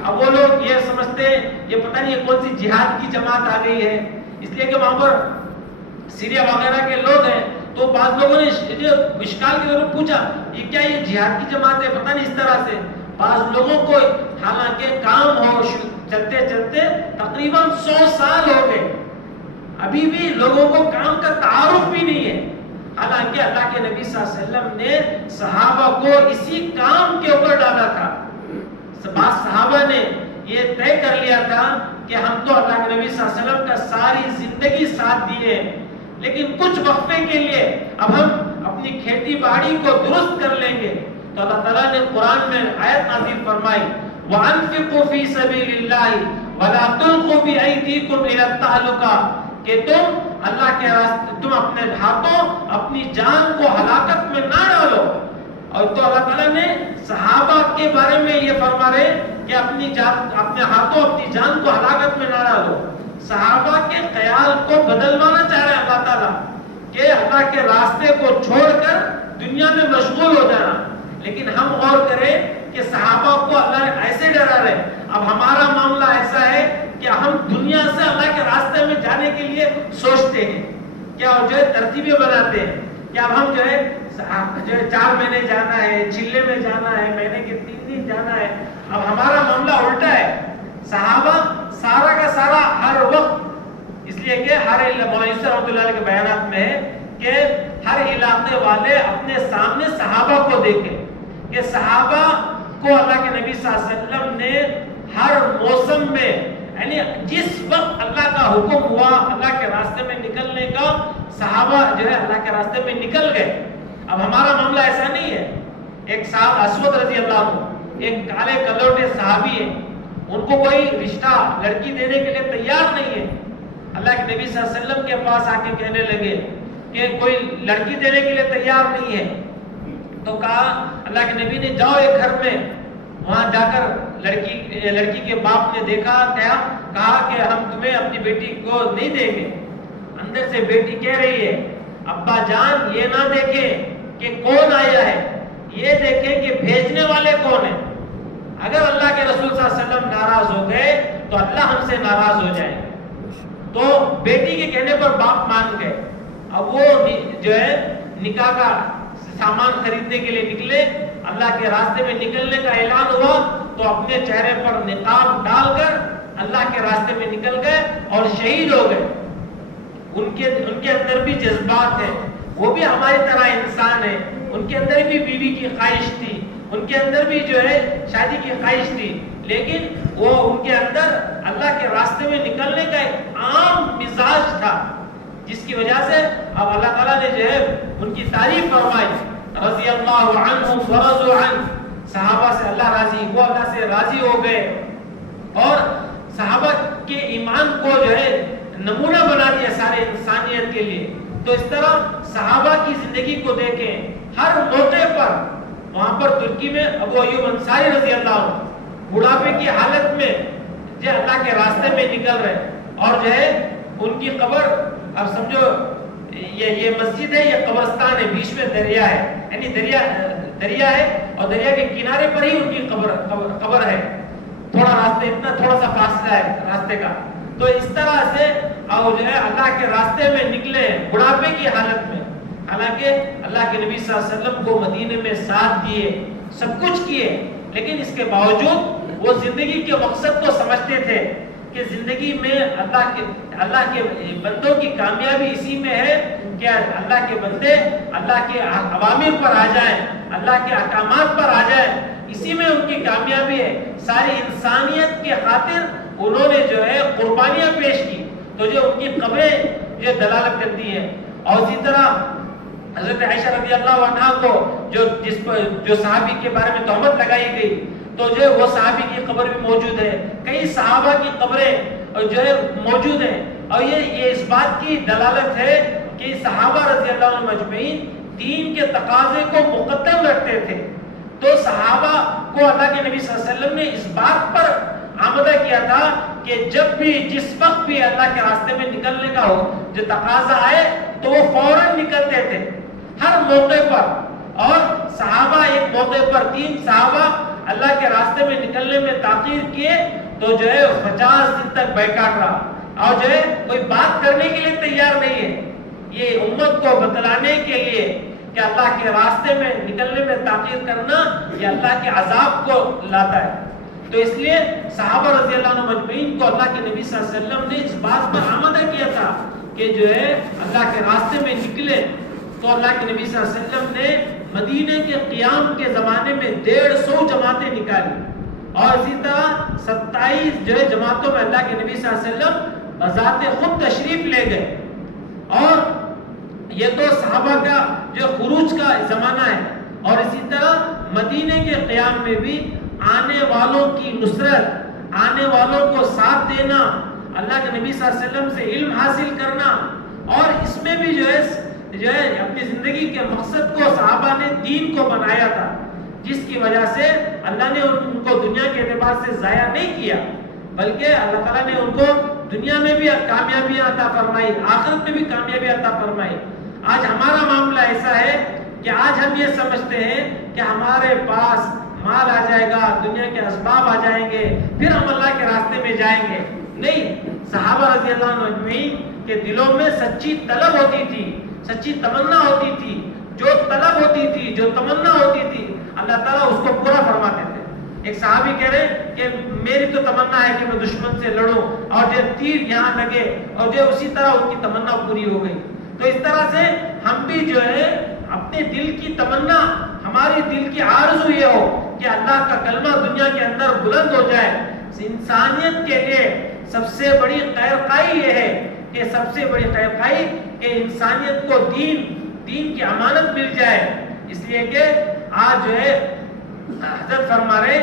اب وہ لوگ یہ سمجھتے ہیں یہ پتہ نہیں کون سی جہاد کی جماعت آ گئی ہے، اس لیے کہ وہاں پر سیریا وغیرہ کے لوگ ہیں، تو بعض لوگوں نے اشکال کی طرف پوچھا یہ کیا یہ جہاد کی جماعت ہے، پتہ نہیں اس طرح سے۔ بعض لوگوں کو حالانکہ کام ہو چلتے چلتے تقریباً 100 سال ہو گئے، ابھی بھی لوگوں کو کام کا تعارف بھی نہیں ہے، حالانکہ اللہ کے نبی صلی اللہ علیہ وسلم نے صحابہ کو اسی کام کے اوپر ڈالا تھا۔ بعض صحابہ نے یہ طے کر لیا تھا کہ ہم تو اللہ کے نبی صلی اللہ علیہ وسلم کا ساری زندگی ساتھ دیے، لیکن کچھ وقفے کے لیے اب ہم اپنی کھیتی باڑی کو درست کر لیں گے۔ تو اللہ تعالیٰ نے قرآن میں آیت نازل فرمائی وَأَنفِقُوا فِي سَبِيلِ اللَّهِ وَلَا تُلْقُوا بِأَيْدِيكُمْ إِلَى التَّهْلُكَةِ، کہ تم اللہ کے راستے تم اپنے ہاتھوں اپنی جان کو ہلاکت میں نہ ڈالو۔ اور تو اللہ تعالیٰ نے صحابہ کے بارے میں یہ فرما رہے کہ اپنے ہاتھوں اپنی جان کو ہلاکت میں نہ ڈالو۔ صحابہ کے خیال کو بدلوانا چاہ رہے ہیں اللہ تعالیٰ کہ اللہ کے راستے کو چھوڑ کر دنیا میں مشغول ہو جانا، لیکن ہم غور کریں کہ صحابہ کو اللہ نے ایسے ڈرا رہے۔ اب ہمارا معاملہ ایسا ہے کہ ہم دنیا سے اللہ کے راستے میں جانے کے لیے سوچتے ہیں، کیا جو ہے ترتیبیں بناتے ہیں کہ اب ہم جو ہے 4 مہینے جانا ہے، چلے میں جانا ہے، مہینے کے 3 دن جانا ہے۔ اب ہمارا معاملہ الٹا ہے۔ صحابہ سارا کا سارا ہر وقت، اس لیے کہ ہر مولانا رحمۃ اللہ علیہ کے بیانات میں ہے کہ ہر علاقے والے اپنے سامنے صحابہ کو دیکھیں، کہ صحابہ کو اللہ کے نبی صلی اللہ علیہ وسلم نے ہر موسم میں، یعنی جس وقت اللہ کا حکم ہوا اللہ کے راستے میں نکلنے کا، صحابہ جو ہے اللہ کے راستے میں نکل گئے۔ اب ہمارا معاملہ ایسا نہیں ہے۔ ایک صاحب اسود رضی اللہ عنہ، ایک کالے کلوٹے صحابی ہیں، ان کو کوئی رشتہ لڑکی دینے کے لیے تیار نہیں ہے۔ اللہ کے نبی صلی اللہ علیہ وسلم کے پاس آ کے کہنے لگے کہ کوئی لڑکی دینے کے لیے تیار نہیں ہے، تو کہا اللہ کے نبی نے جاؤ ایک گھر میں، وہاں جا کر لڑکی کے باپ نے دیکھا، کہا کہ ہم تمہیں اپنی بیٹی کو نہیں دیں گے۔ اندر سے بیٹی کہہ رہی ہے ابا جان یہ نہ دیکھیں کہ کون آیا ہے، یہ دیکھیں کہ بھیجنے والے کون ہیں۔ اگر اللہ کے رسول صلی اللہ علیہ وسلم ناراض ہو گئے تو اللہ ہم سے ناراض ہو جائے۔ تو بیٹی کے کہنے پر باپ مان گئے۔ اب وہ جو ہے نکاح کا سامان خریدنے کے لیے نکلے، اللہ کے راستے میں نکلنے کا اعلان ہوا تو اپنے چہرے پر نقاب ڈال کر اللہ کے راستے میں نکل گئے اور شہید ہو گئے۔ ان کے اندر بھی جذبات ہیں، وہ بھی ہماری طرح انسان ہیں، ان کے اندر بھی بیوی کی خواہش تھی، ان کے اندر بھی جو ہے شادی کی خواہش تھی، لیکن وہ ان کے اندر اللہ کے راستے میں نکلنے کا ایک عام مزاج تھا، جس کی وجہ سے اب اللہ تعالیٰ نے جو ہے ان کی تعریف فرمائی، رضی اللہ عنہم ورضوا عنہ، صحابہ سے اللہ راضی، وہ اللہ سے راضی ہو گئے، اور صحابہ کے ایمان کو جو ہے نمونہ بنا دیا سارے انسانیت کے لیے۔ تو اس طرح صحابہ کی زندگی کو دیکھیں، ہر موقع پر وہاں پر ترکی میں ابو ایوب انصاری رضی اللہ عنہ بڑھاپے کی حالت میں جو اللہ کے راستے میں نکل رہے، اور جو ہے ان کی قبر، اب سمجھو یہ مسجد ہے، یہ قبرستان ہے، بیچ میں دریا ہے، یعنی دریا ہے اور دریا کے کنارے پر ہی ان کی قبر ہے، تھوڑا سا فاصلہ ہے راستے کا۔ تو اس طرح سے جو ہے اللہ کے راستے میں نکلے بڑھاپے کی حالت میں، حالانکہ اللہ کے نبی صلی اللہ علیہ وسلم کو مدینے میں ساتھ دیے، سب کچھ کیے، لیکن اس کے باوجود وہ زندگی کے مقصد کو سمجھتے تھے کہ زندگی میں اللہ کے بندوں کی کامیابی اسی میں ہے کہ اللہ کے بندے اللہ کے اوامر پر آ جائیں، اللہ کے احکامات پر آ جائیں، اسی میں ان کی کامیابی ہے۔ ساری انسانیت کے خاطر انہوں نے جو ہے قربانیاں پیش کی، تو جو ان کی قبریں جو دلالت کرتی ہیں۔ اور اسی طرح حضرت عائشہ رضی اللہ عنہا کو جو صحابی کے بارے میں تہمت لگائی گئی، تو جو ہے وہ صحابی کی قبر بھی موجود ہے، کئی صحابہ کی قبریں جو ہے موجود ہیں، اور یہ اس بات کی دلالت ہے کہ صحابہ رضی اللہ عنہم اجمعین دین کے تقاضے کو مقدم رکھتے تھے. تو صحابہ کو اللہ کے نبی صلی اللہ علیہ وسلم نے اس بات پر آمادہ کیا تھا کہ جب بھی جس وقت بھی اللہ کے راستے میں نکلنے کا ہو، جو تقاضا آئے تو وہ فوراً نکلتے تھے ہر موقع پر. اور صحابہ ایک موقع پر 3 صحابہ اللہ کے راستے میں نکلنے میں تاخیر کیے تو جو ہے 50 دن تک بیکار رہا، اور جو ہے کوئی بات کرنے کے لیے تیار نہیں ہے. یہ امت کو بتلانے کے لیے کہ اللہ کے راستے میں نکلنے میں تاخیر کرنا یہ اللہ کے عذاب کو لاتا ہے. تو اس لیے صحابہ رضی اللہ عنہ مجمعین کو اللہ کے نبی صلی اللہ علیہ وسلم نے اس بات پر آمادہ کیا تھا کہ جو ہے اللہ کے راستے میں نکلے. تو اللہ کے نبی صلی اللہ علیہ وسلم نے مدینے کے قیام کے زمانے میں 150 جماعتیں نکالی، اور اسی طرح 27 جو ہے جماعتوں میں اللہ کے نبی صلی اللہ علیہ وسلم بذات خود تشریف لے گئے. اور یہ تو صحابہ کا جو خروج کا زمانہ ہے. اور اسی طرح مدینے کے قیام میں بھی آنے والوں کی نصرت، آنے والوں کو ساتھ دینا، اللہ کے نبی صلی اللہ علیہ وسلم سے علم حاصل کرنا، اور اس میں بھی جو ہے اپنی زندگی کے مقصد کو صحابہ نے دین کو بنایا تھا، جس کی وجہ سے اللہ نے ان کو دنیا کے اعتبار سے ضائع نہیں کیا، بلکہ اللہ تعالیٰ نے ان کو دنیا میں بھی کامیابی عطا فرمائی، آخرت میں بھی کامیابی عطا فرمائی. آج ہمارا معاملہ ایسا ہے کہ آج ہم یہ سمجھتے ہیں کہ ہمارے پاس مال آ جائے گا، دنیا کے اسباب آ جائیں گے، پھر ہم اللہ کے راستے میں جائیں گے. نہیں، صحابہ رضی اللہ عنہ اجمعین کے دلوں میں سچی طلب ہوتی تھی، سچی تمنا ہوتی تھی. جو طلب ہوتی تھی، جو تمنا ہوتی تھی، اللہ تعالیٰ اس کو پورا فرماتے تھے. ایک صحابی کہہ رہے کہ میری تو تمنا ہے کہ میں دشمن سے لڑوں اور جو تیر یہاں لگے، اور جو اسی طرح ان کی تمنا پوری ہو گئی. تو اس طرح سے ہم بھی جو ہے اپنے دل کی تمنا، ہماری دل کی آرزو یہ ہو کہ اللہ کا کلمہ دنیا کے اندر بلند ہو جائے. انسانیت کے لیے سب سے بڑی خیر خواہی یہ ہے کہ سب سے بڑی خیر خواہی کہ انسانیت کو دین کی امانت مل جائے. اس لیے کہ آج جو ہے حضرت فرما رہے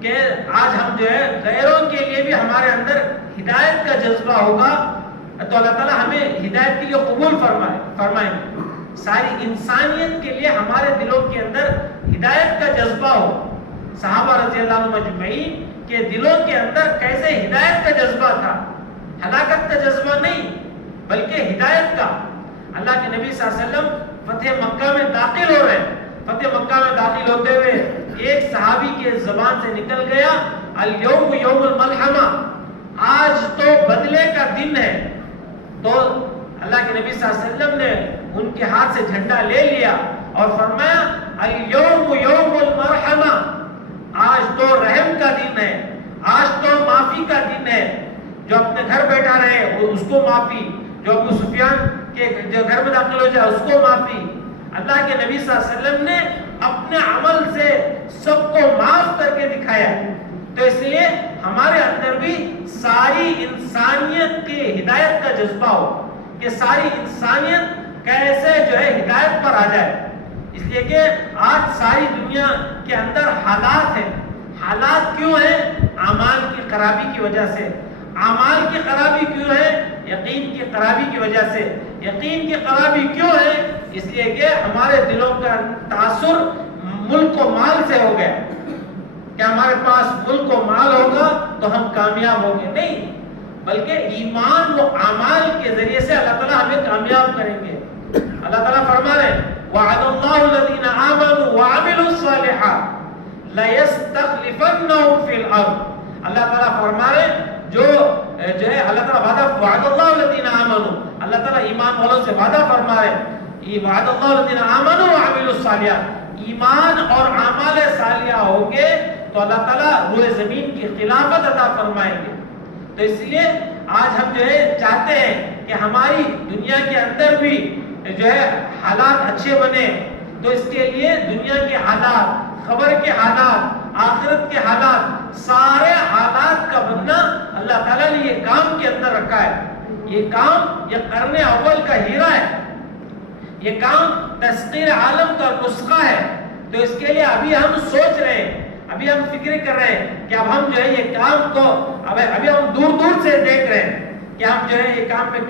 کہ آج ہم جو ہے غیروں کے لیے بھی ہمارے اندر ہدایت کا جذبہ ہوگا تو اللہ تعالیٰ ہمیں ہدایت کے لیے قبول فرمائیں. ساری انسانیت کے لیے ہمارے دلوں کے اندر ہدایت کا جذبہ ہو. صحابہ رضی اللہ عنہ مجمعین کے دلوں کے اندر کیسے ہدایت کا جذبہ تھا، ہلاکت کا جذبہ نہیں بلکہ ہدایت کا. اللہ کے نبی صلی اللہ علیہ وسلم فتح مکہ میں داخل ہو رہے ہیں. فتح مکہ میں داخل ہوتے ہوئے ایک صحابی کے زبان سے نکل گیا، الیوم یوم الملحمہ، آج تو بدلے کا دن ہے. تو اللہ کے نبی صلی اللہ علیہ وسلم نے ان کے ہاتھ سے جھنڈا لے لیا اور فرمایا الیوم یوم المرحمہ، آج تو رحم کا دن ہے، آج تو معافی کا دن ہے. جو اپنے گھر بیٹھا رہے اس کو معافی، جو ابو سفیان کے جو گھر میں داخل ہو جائے اس کو معافی. اللہ کے نبی صلی اللہ علیہ وسلم نے اپنے عمل سے سب کو معاف کر کے دکھایا. تو اس لیے ہمارے اندر بھی ساری انسانیت کی ہدایت کا جذبہ ہو کہ ساری انسانیت کیسے جو ہے ہدایت پر آ جائے. اس لیے کہ آج ساری دنیا کے اندر حالات ہیں. حالات کیوں ہیں؟ اعمال کی خرابی کی وجہ سے. اعمال کی خرابی کیوں ہے؟ یقین کی خرابی کی وجہ سے. یقین کی خرابی کیوں ہے؟ اس لیے کہ ہمارے دلوں کا تاثر ملک و مال سے ہو گیا کہ ہمارے پاس ملک و مال ہوگا تو ہم کامیاب ہوں گے. نہیں، بلکہ ایمان و اعمال کے ذریعے سے اللہ تعالیٰ ہمیں کامیاب کریں گے. اللہ تعالیٰ فرما رہے ہیں وعد اللہ الذین آمنوا وعملوا الصالحات لیستخلفنہم فی الارض. اللہ تعالیٰ فرما رہے ہیں جو ہے اللہ تعالیٰ وعدہ، وعد اللہ الذین آمنوا، اللہ تعالیٰ ایمان والوں سے وعدہ فرما رہے ہیں. یہ وعد اللہ الذین آمنوا وعملوا الصالحات، ایمان اور اعمال صالحہ ہوگے تو اللہ تعالیٰ روئے زمین کی خلافت عطا فرمائیں گے. تو اس لیے آج ہم جو ہے چاہتے ہیں کہ ہماری دنیا کے اندر بھی جو ہے حالات اچھے بنے. تو اس کے لیے دنیا کے حالات، خبر کے حالات، آخرت کے حالات، سارے حالات کا بننا اللہ تعالیٰ نے یہ کام کے اندر رکھا ہے. یہ کام یہ قرن اول کا ہیرا ہے، یہ کام تسخیر عالم کا نسخہ ہے. تو اس کے لیے ابھی ہم سوچ رہے ہیں ابھی ہم فکر کر رہے ہیں کہ اب ہم جو ہے یہ کام کو ابھی ہم دور دور سے دیکھ رہے ہیں کہ ہم جو ہے یہ کام میں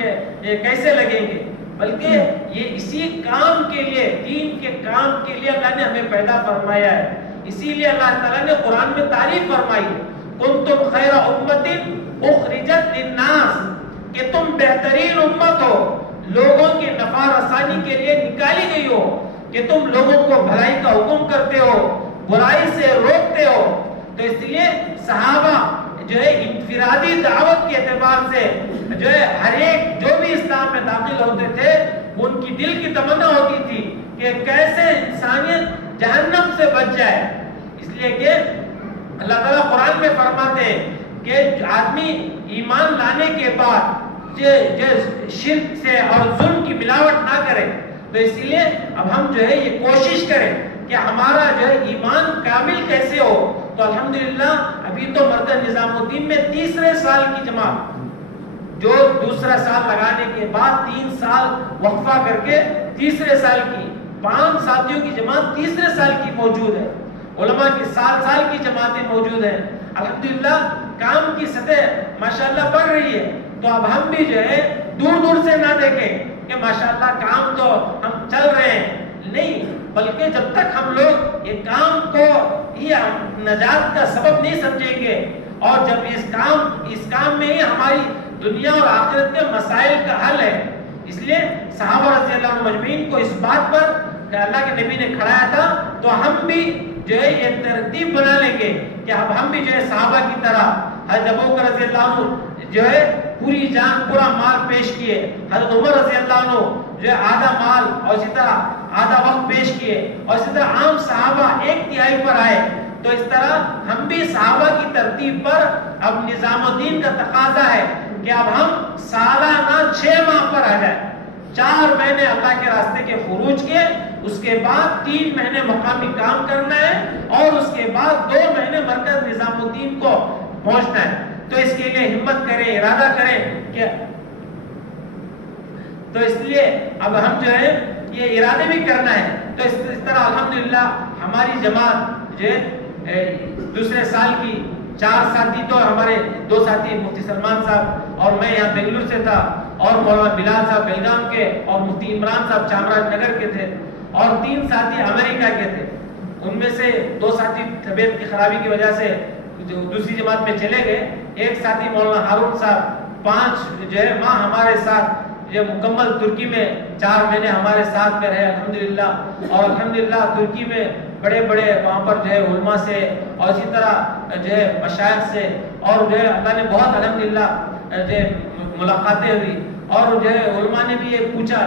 کیسے لگیں گے، بلکہ یہ اسی کام کے لیے، دین کے کام کے لیے اللہ نے ہمیں پیدا فرمایا ہے. اسی لیے اللہ تعالیٰ نے قرآن میں تعریف فرمائی کنتم خیر امت اخرجت للناس، کہ تم بہترین امت ہو، لوگوں کی نفع رسانی کے لیے نکالی گئی ہو، کہ تم لوگوں کو بھلائی کا حکم کرتے ہو، برائی سے روکتے ہو. تو اس لیے صحابہ جو ہے انفرادی دعوت کے اعتبار سے جو ہے ہر ایک جو بھی اسلام میں داخل ہوتے تھے ان کی دل کی تمنا ہوتی تھی کہ کیسے انسانیت جہنم سے بچ جائے. اس لیے کہ اللہ تعالیٰ قرآن میں فرماتے ہیں کہ آدمی ایمان لانے کے بعد شرک سے اور ظلم کی ملاوٹ نہ کرے. تو اسی لیے اب ہم جو ہے یہ کوشش کریں کہ ہمارا جو ہے ایمان کامل کیسے ہو. تو الحمدللہ ابھی تو مرکز نظام الدین میں تیسرے سال کی جماعت، جو دوسرا سال لگانے کے بعد 3 سال وقفہ کر کے تیسرے سال کی 5 ساتھیوں کی جماعت تیسرے سال کی موجود ہے. علماء کی 7 سال کی جماعتیں موجود ہیں. الحمدللہ کام کی سطح ماشاءاللہ بڑھ رہی ہے. تو اب ہم بھی جو ہے دور دور سے نہ دیکھیں کہ ماشاءاللہ کام تو ہم چل رہے ہیں، نہیں، بلکہ جب تک ہم لوگ یہ کام کو یہ نجات کا سبب نہیں سمجھیں گے، اور جب اس کام میں ہی ہماری دنیا اور آخرت کے مسائل کا حل ہے. اس لیے صحابہ رضی اللہ عنہ مجمعین کو اس بات پر کہ اللہ کے نبی نے کھڑایا تھا، تو ہم بھی جو ہے یہ ترتیب بنا لیں گے کہ اب ہم بھی جو ہے صحابہ کی طرح حضرت ابوبکر رضی اللہ عنہ جو ہے پوری جان پورا مال پیش کیے، حضرت عمر رضی اللہ عنہ جو ہے آدھا مال اور اسی طرح آدھا وقت پیش کیے، اور اسی طرح عام صحابہ 1/3 پر آئے. تو اس طرح ہم بھی صحابہ کی ترتیب پر اب نظام الدین کا تقاضا ہے کہ اب ہم سالانہ 6 ماہ پر آ جائیں. 4 مہینے اللہ کے راستے کے خروج کیے، اس کے بعد 3 مہینے مقامی کام کرنا ہے، اور اس کے بعد 2 مہینے مرکز نظام الدین کو پہنچنا ہے. تو اس کے لیے ہمت کریں، ارادہ کریں کہ تو اس لیے اب ہم جو ہے یہ ارادے بھی کرنا ہے. تو اس طرح الحمدللہ ہماری جماعت جو ہے دوسرے سال کی 4 ساتھی، تو ہمارے 2 ساتھی مفتی سلمان صاحب اور میں یہاں بنگلور سے تھا، اور مولانا بلال صاحب بیلگام کے، اور مفتی عمران صاحب چامراج نگر کے تھے، اور 3 ساتھی امریکہ کے تھے. ان میں سے 2 ساتھی طبیعت کی خرابی کی وجہ سے جو دوسری جماعت میں چلے گئے. ایک ساتھی مولانا ہارون صاحب 5 جو ہے ماہ ہمارے ساتھ یہ مکمل ترکی میں 4 مہینے ہمارے ساتھ میں رہے الحمدللہ. اور الحمدللہ ترکی میں بڑے بڑے وہاں پر جو ہے علماء سے اور اسی طرح جو ہے مشائخ سے، اور جو ہے اللہ نے بہت الحمدللہ جو ہے ملاقاتیں ہوئی، اور جو ہے علماء نے بھی یہ پوچھا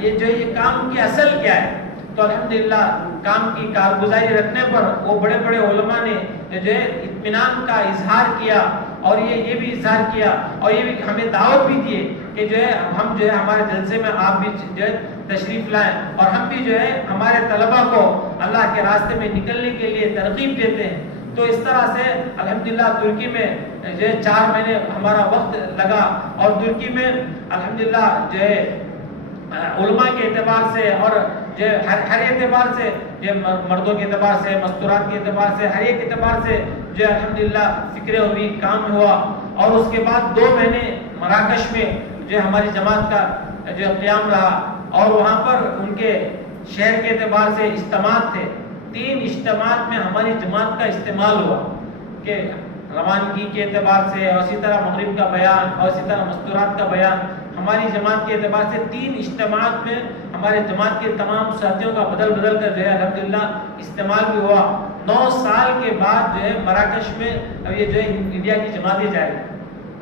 یہ جو یہ کام کی اصل کیا ہے. تو الحمدللہ کام کی کارگزاری رکھنے پر وہ بڑے بڑے علماء نے جو ہے اطمینان کا اظہار کیا، اور یہ بھی اظہار کیا، اور یہ بھی ہمیں دعوت بھی دیے کہ جو ہے ہم جو ہے ہمارے جلسے میں آپ بھی جو ہے تشریف لائیں، اور ہم بھی جو ہے ہمارے طلبہ کو اللہ کے راستے میں نکلنے کے لیے ترغیب دیتے ہیں. تو اس طرح سے الحمدللہ ترکی میں جو ہے 4 مہینے ہمارا وقت لگا، اور ترکی میں الحمدللہ جو ہے علماء کے اعتبار سے اور جو ہر اعتبار سے، جو مردوں کے اعتبار سے، مستورات کے اعتبار سے، ہر ایک اعتبار سے جو الحمدللہ فکریں ہوئی، کام ہوا. اور اس کے بعد 2 مہینے مراکش میں جو ہماری جماعت کا جو قیام رہا، اور وہاں پر ان کے شہر کے اعتبار سے اجتماعات تھے. 3 اجتماعات میں ہماری جماعت کا استعمال ہوا کہ روانگی کے اعتبار سے، اور اسی طرح مغرب کا بیان، اور اسی طرح مستورات کا بیان ہماری جماعت کے اعتبار سے 3 اجتماعات میں ہمارے جماعت کے تمام ساتھیوں کا بدل بدل کر جو ہے الحمدللہ استعمال بھی ہوا. 9 سال کے بعد جو ہے مراکش میں اب یہ جو ہے انڈیا کی جماعتیں جائے.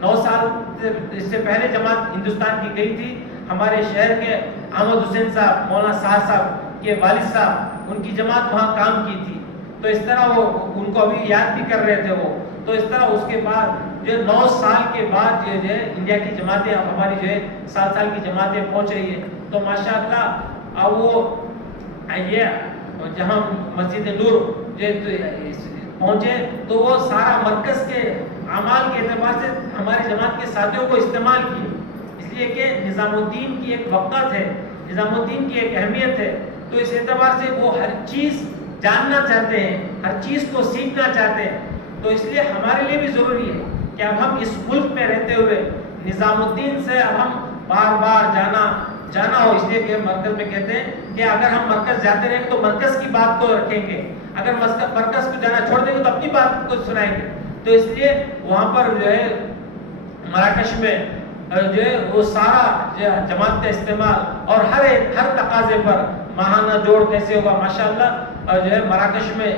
9 سال اس سے پہلے جماعت ہندوستان کی گئی تھی. ہمارے شہر کے احمد حسین صاحب، مولانا سعد صاحب کے والد صاحب، ان کی جماعت وہاں کام کی تھی. تو اس طرح وہ ان کو ابھی یاد بھی کر رہے تھے وہ. تو اس طرح اس کے بعد جو 9 سال کے بعد جو ہے انڈیا کی جماعتیں ہماری جو ہے 7 سال کی جماعتیں پہنچ رہی ہے. تو ماشاءاللہ اب وہ یہ جہاں مسجد نور جو پہنچے تو وہ سارا مرکز کے اعمال کے اعتبار سے ہماری جماعت کے ساتھیوں کو استعمال کیے. اس لیے کہ نظام الدین کی ایک وقت ہے، نظام الدین کی ایک اہمیت ہے. تو اس اعتبار سے وہ ہر چیز جاننا چاہتے ہیں، ہر چیز کو سیکھنا چاہتے ہیں. تو اس لیے ہمارے لیے بھی ضروری ہے کہ اب ہم اس ملک میں رہتے ہوئے نظام الدین سے اب ہم بار بار جانا ہو. اس لیے کہ مرکز میں کہتے ہیں کہ اگر ہم مرکز جاتے رہیں تو مرکز کی بات کو رکھیں گے، اگر مرکز کو جانا چھوڑ دیں گے تو اپنی بات کو سنائیں گے. تو اس لیے وہاں پر جو ہے مراکش میں جو ہے وہ سارا جماعت کا استعمال اور ہر تقاضے پر ماہانہ جوڑ کیسے ہوگا ماشاءاللہ جو ہے مراکش میں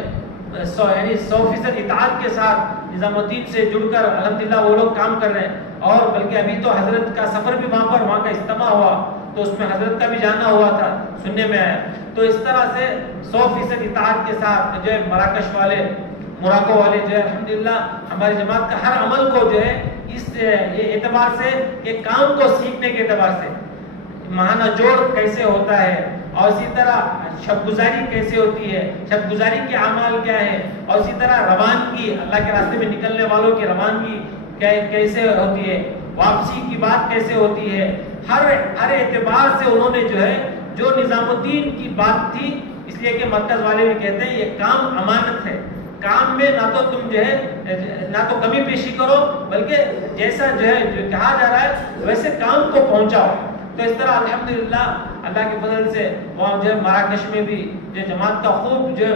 100% اطاعت کے ساتھ نظام الدین سے جڑ کر الحمدللہ وہ لوگ کام کر رہے ہیں. اور بلکہ ابھی تو حضرت کا سفر بھی وہاں کا اجتماع ہوا تو اس میں حضرت کا بھی جانا ہوا تھا، سننے میں آیا. تو اس طرح سے 100% اطاعت کے ساتھ جو ہے مراکش والے موراکو والے جو ہے الحمدللہ ہماری جماعت کا ہر عمل کو جو ہے اس اعتبار سے کہ کام کو سیکھنے کے اعتبار سے ماہانہ جوڑ کیسے ہوتا ہے اور اسی طرح شب گزاری کیسے ہوتی ہے، شب گزاری کے اعمال کیا ہے، اور اسی طرح روانگی اللہ کے راستے میں نکلنے والوں کی روانگی کیسے ہوتی ہے، واپسی کی بات کیسے ہوتی ہے، ہر اعتبار سے انہوں نے جو ہے جو نظام الدین کی بات تھی. اس لیے کہ مرکز والے بھی کہتے ہیں یہ کام امانت ہے، کام میں نہ تو تم جو ہے نہ تو کمی پیشی کرو بلکہ جیسا جو ہے جو کہا جا رہا ہے ویسے کام کو پہنچاؤ. تو اس طرح الحمدللہ اللہ کے فضل سے وہاں جو ہے مراکش میں بھی جو جماعت کا خوب جو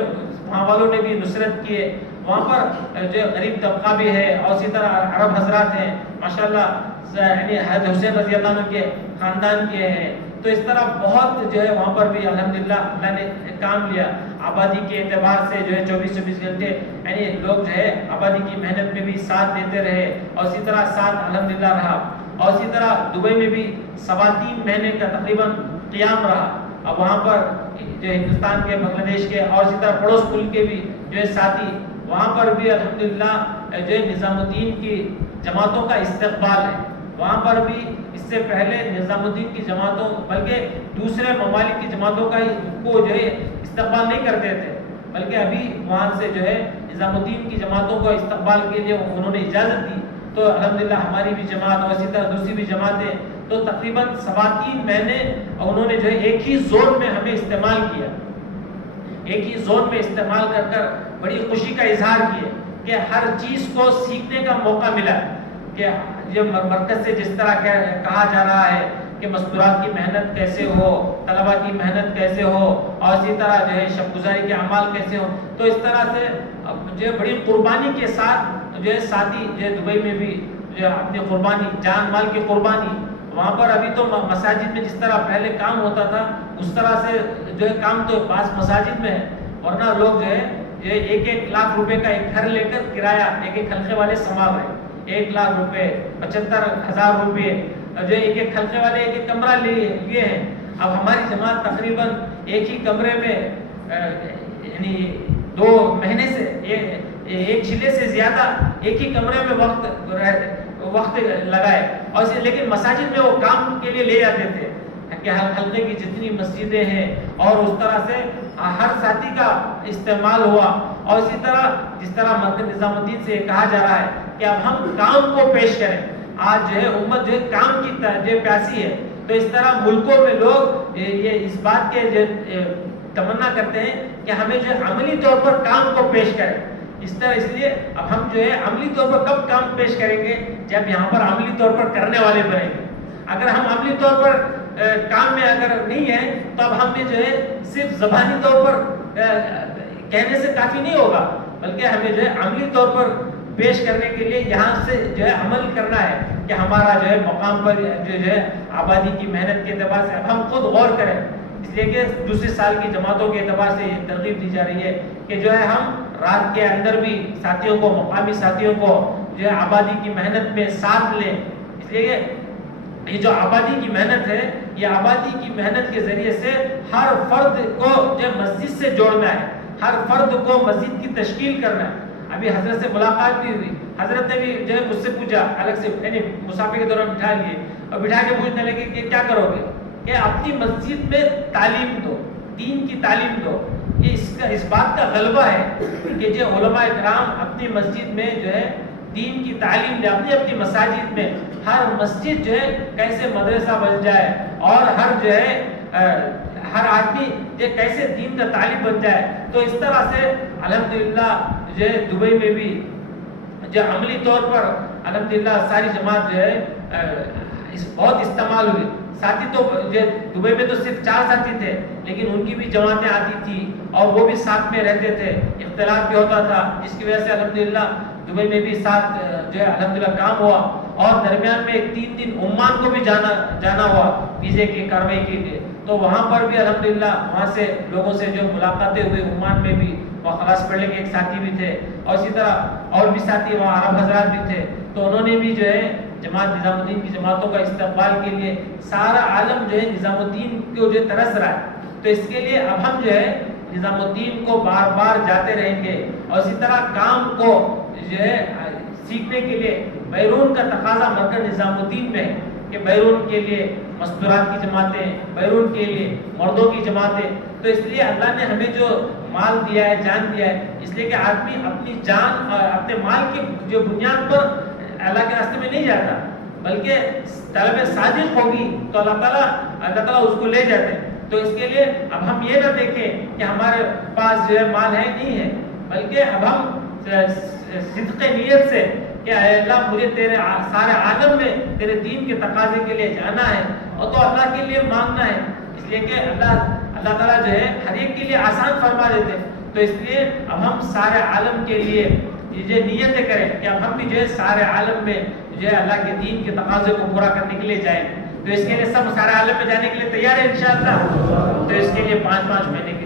وہاں والوں نے بھی نصرت کیے. وہاں پر جو غریب طبقہ بھی ہے اور اسی طرح عرب حضرات ہیں ماشاءاللہ، یعنی حضرت حسین رضی اللہ عنہ کے خاندان کے ہیں. تو اس طرح بہت جو ہے وہاں پر بھی الحمدللہ اللہ نے کام لیا. آبادی کے اعتبار سے جو ہے 24 گھنٹے یعنی لوگ جو ہے آبادی کی محنت میں بھی ساتھ دیتے رہے اور اسی طرح ساتھ الحمدللہ رہا. اور اسی طرح دبئی میں بھی 3.25 مہینے کا تقریباً قیام رہا. اب وہاں پر جو ہندوستان کے، بنگلہ دیش کے اور اسی طرح پڑوس ملک کے بھی جو ہے ساتھی، وہاں پر بھی الحمدللہ جو ہے نظام الدین کی جماعتوں کا استقبال ہے. وہاں پر بھی اس سے پہلے نظام الدین کی جماعتوں بلکہ دوسرے ممالک کی جماعتوں کا کو جو ہے استقبال نہیں کرتے تھے، بلکہ ابھی وہاں سے جو ہے نظام الدین کی جماعتوں کو استقبال کے لیے انہوں نے اجازت دی. تو الحمدللہ ہماری بھی جماعت اور اسی طرح دوسری بھی جماعتیں تو تقریباً 3.25 مہینے انہوں نے جو ہے ایک ہی زون میں ہمیں استعمال کیا، ایک ہی زون میں استعمال کر بڑی خوشی کا اظہار کیا کہ ہر چیز کو سیکھنے کا موقع ملا. کہ یہ مرکز سے جس طرح کہا جا رہا ہے کہ مستورات کی محنت کیسے ہو، طلبہ کی محنت کیسے ہو اور اسی طرح جو ہے شب گزاری کے اعمال کیسے ہو، تو اس طرح سے جو ہے بڑی قربانی کے ساتھ جو ہے ساتھی جو ہے دبئی میں بھی جو اپنی قربانی، جان مال کی قربانی. وہاں پر ابھی تو مساجد میں جس طرح پہلے کام ہوتا تھا اس طرح سے جو ہے کام تو بعض مساجد میں ہے، ورنہ لوگ جو ہے 1 لاکھ روپے کا ایک گھر لے کر کرایہ ایک حلقے والے سنبھال رہے ہیں. 1 لاکھ روپے، 75,000 روپے جو ایک حلقے والے ایک کمرہ لیے ہیں. اب ہماری جماعت تقریباً ایک ہی کمرے میں یعنی 2 مہینے سے ایک چلے سے زیادہ ایک ہی کمرے میں وقت لگائے. اور لیکن مساجد میں وہ کام کے لیے لے جاتے تھے کہ حلقے کی جتنی مسجدیں ہیں اور اس طرح سے ہر ساتھی کا استعمال ہوا. اور اسی طرح جس طرح مرکز نظام الدین سے کہا جا رہا ہے کہ اب ہم کام کو پیش کریں. آج جو ہے امت جو ہے کام کی جو پیاسی ہے، تو اس طرح ملکوں میں لوگ یہ اس بات کے تمنا کرتے ہیں کہ ہمیں جو ہے عملی طور پر کام کو پیش کریں. اس لیے اب ہم جو ہے عملی طور پر کب کام پیش کریں گے؟ جب یہاں پر عملی طور پر کرنے والے بنیں گے. اگر ہم عملی طور پر کام میں اگر نہیں ہیں تو اب ہمیں جو ہے صرف زبانی طور پر کہنے سے کافی نہیں ہوگا، بلکہ ہمیں جو ہے عملی طور پر پیش کرنے کے لیے یہاں سے جو ہے عمل کرنا ہے کہ ہمارا جو ہے مقام پر جو ہے آبادی کی محنت کے اعتبار سے اب ہم خود غور کریں. اس لیے کہ دوسرے سال کی جماعتوں کے اعتبار سے یہ ترغیب دی جا رہی ہے کہ جو ہے ہم رات کے اندر بھی ساتھیوں کو، مقامی ساتھیوں کو جو ہے آبادی کی محنت میں ساتھ لیں. اس لیے کہ یہ جو آبادی کی محنت ہے، یہ آبادی کی محنت کے ذریعے سے ہر فرد کو جو مسجد سے جوڑنا ہے، ہر فرد کو مسجد کی تشکیل کرنا ہے. ابھی حضرت سے ملاقات بھی ہوئی، حضرت نے بھی جو ہے مجھ سے پوچھا الگ سے، یعنی مسافر کے دوران بٹھا لیے اور بٹھا کے پوچھنے لگے کہ کیا کرو گے؟ کہ اپنی مسجد میں تعلیم دو، دین کی تعلیم دو. یہ اس بات کا غلبہ ہے کہ جو علماء کرام اپنی مسجد میں جو ہے دین کی تعلیم دے. اپنی مساجد میں ہر مسجد جو ہے کیسے مدرسہ بن جائے اور ہر جو ہے ہر آدمی کہ کیسے دین کا طالب بن جائے. تو اس طرح سے الحمدللہ جو ہے دبئی میں بھی جو عملی طور پر الحمدللہ ساری جماعت جو ہے بہت استعمال ہوئی. ساتھی تو دبئی میں تو صرف 4 ساتھی تھے لیکن ان کی بھی جماعتیں آتی تھی اور وہ بھی ساتھ میں رہتے تھے, اختلاف بھی ہوتا تھا, جس کی وجہ سے الحمدللہ دبئی میں بھی ساتھ جو ہے الحمدللہ کام ہوا. اور درمیان میں 3 دن عمان کو بھی جانا ہوا ویزے کی کارروائی کے لیے. تو وہاں پر بھی الحمدللہ وہاں سے لوگوں سے جو ملاقاتیں ہوئی عمان میں بھی, وہاں خلاص پڑھنے کے ایک ساتھی بھی تھے اور اسی طرح اور بھی ساتھی وہاں عرب حضرات بھی تھے. تو انہوں نے بھی جو ہے جماعت نظام الدین کی جماعتوں کا استقبال کے لیے سارا عالم جو ہے نظام الدین کو جو ترس رہا ہے. تو اس کے لیے اب ہم جو ہے نظام الدین کو بار بار جاتے رہیں گے اور اسی طرح کام کو جو ہے سیکھنے کے لیے بیرون کا تقاضا مرکز نظام الدین میں ہے کہ بیرون کے لیے مستورات کی جماعتیں, بیرون کے لیے مردوں کی جماعتیں. تو اس لیے اللہ نے ہمیں جو مال دیا ہے, جان دیا ہے, اس لیے کہ آدمی اپنی جان اور اپنے مال کی جو بنیاد پر اللہ کے راستے میں نہیں جاتا بلکہ طلب صادق ہوگی تو اللہ تعالیٰ اس کو لے جاتے ہیں. تو اس کے لیے اب ہم یہ نہ دیکھیں کہ ہمارے پاس جو ہے مال ہے نہیں ہے, بلکہ اب ہم صدق نیت سے کہ اے اللہ مجھے تیرے سارے عالم میں تیرے دین کے تقاضے کے لیے جانا ہے اور تو اللہ کے لیے مانگنا ہے. اس لیے کہ اللہ تعالیٰ جو ہے ہر ایک کے لیے آسان فرما دیتے ہیں. تو اس لیے اب ہم سارے عالم کے لیے یہ نیتیں کریں کہ اب ہم بھی جو ہے سارے عالم میں جو ہے اللہ کے دین کے تقاضے کو پورا کرنے کے لیے جائیں. تو اس کے لیے سب سارے عالم میں جانے کے لیے تیار ہے انشاءاللہ. تو اس کے لیے 5 مہینے کے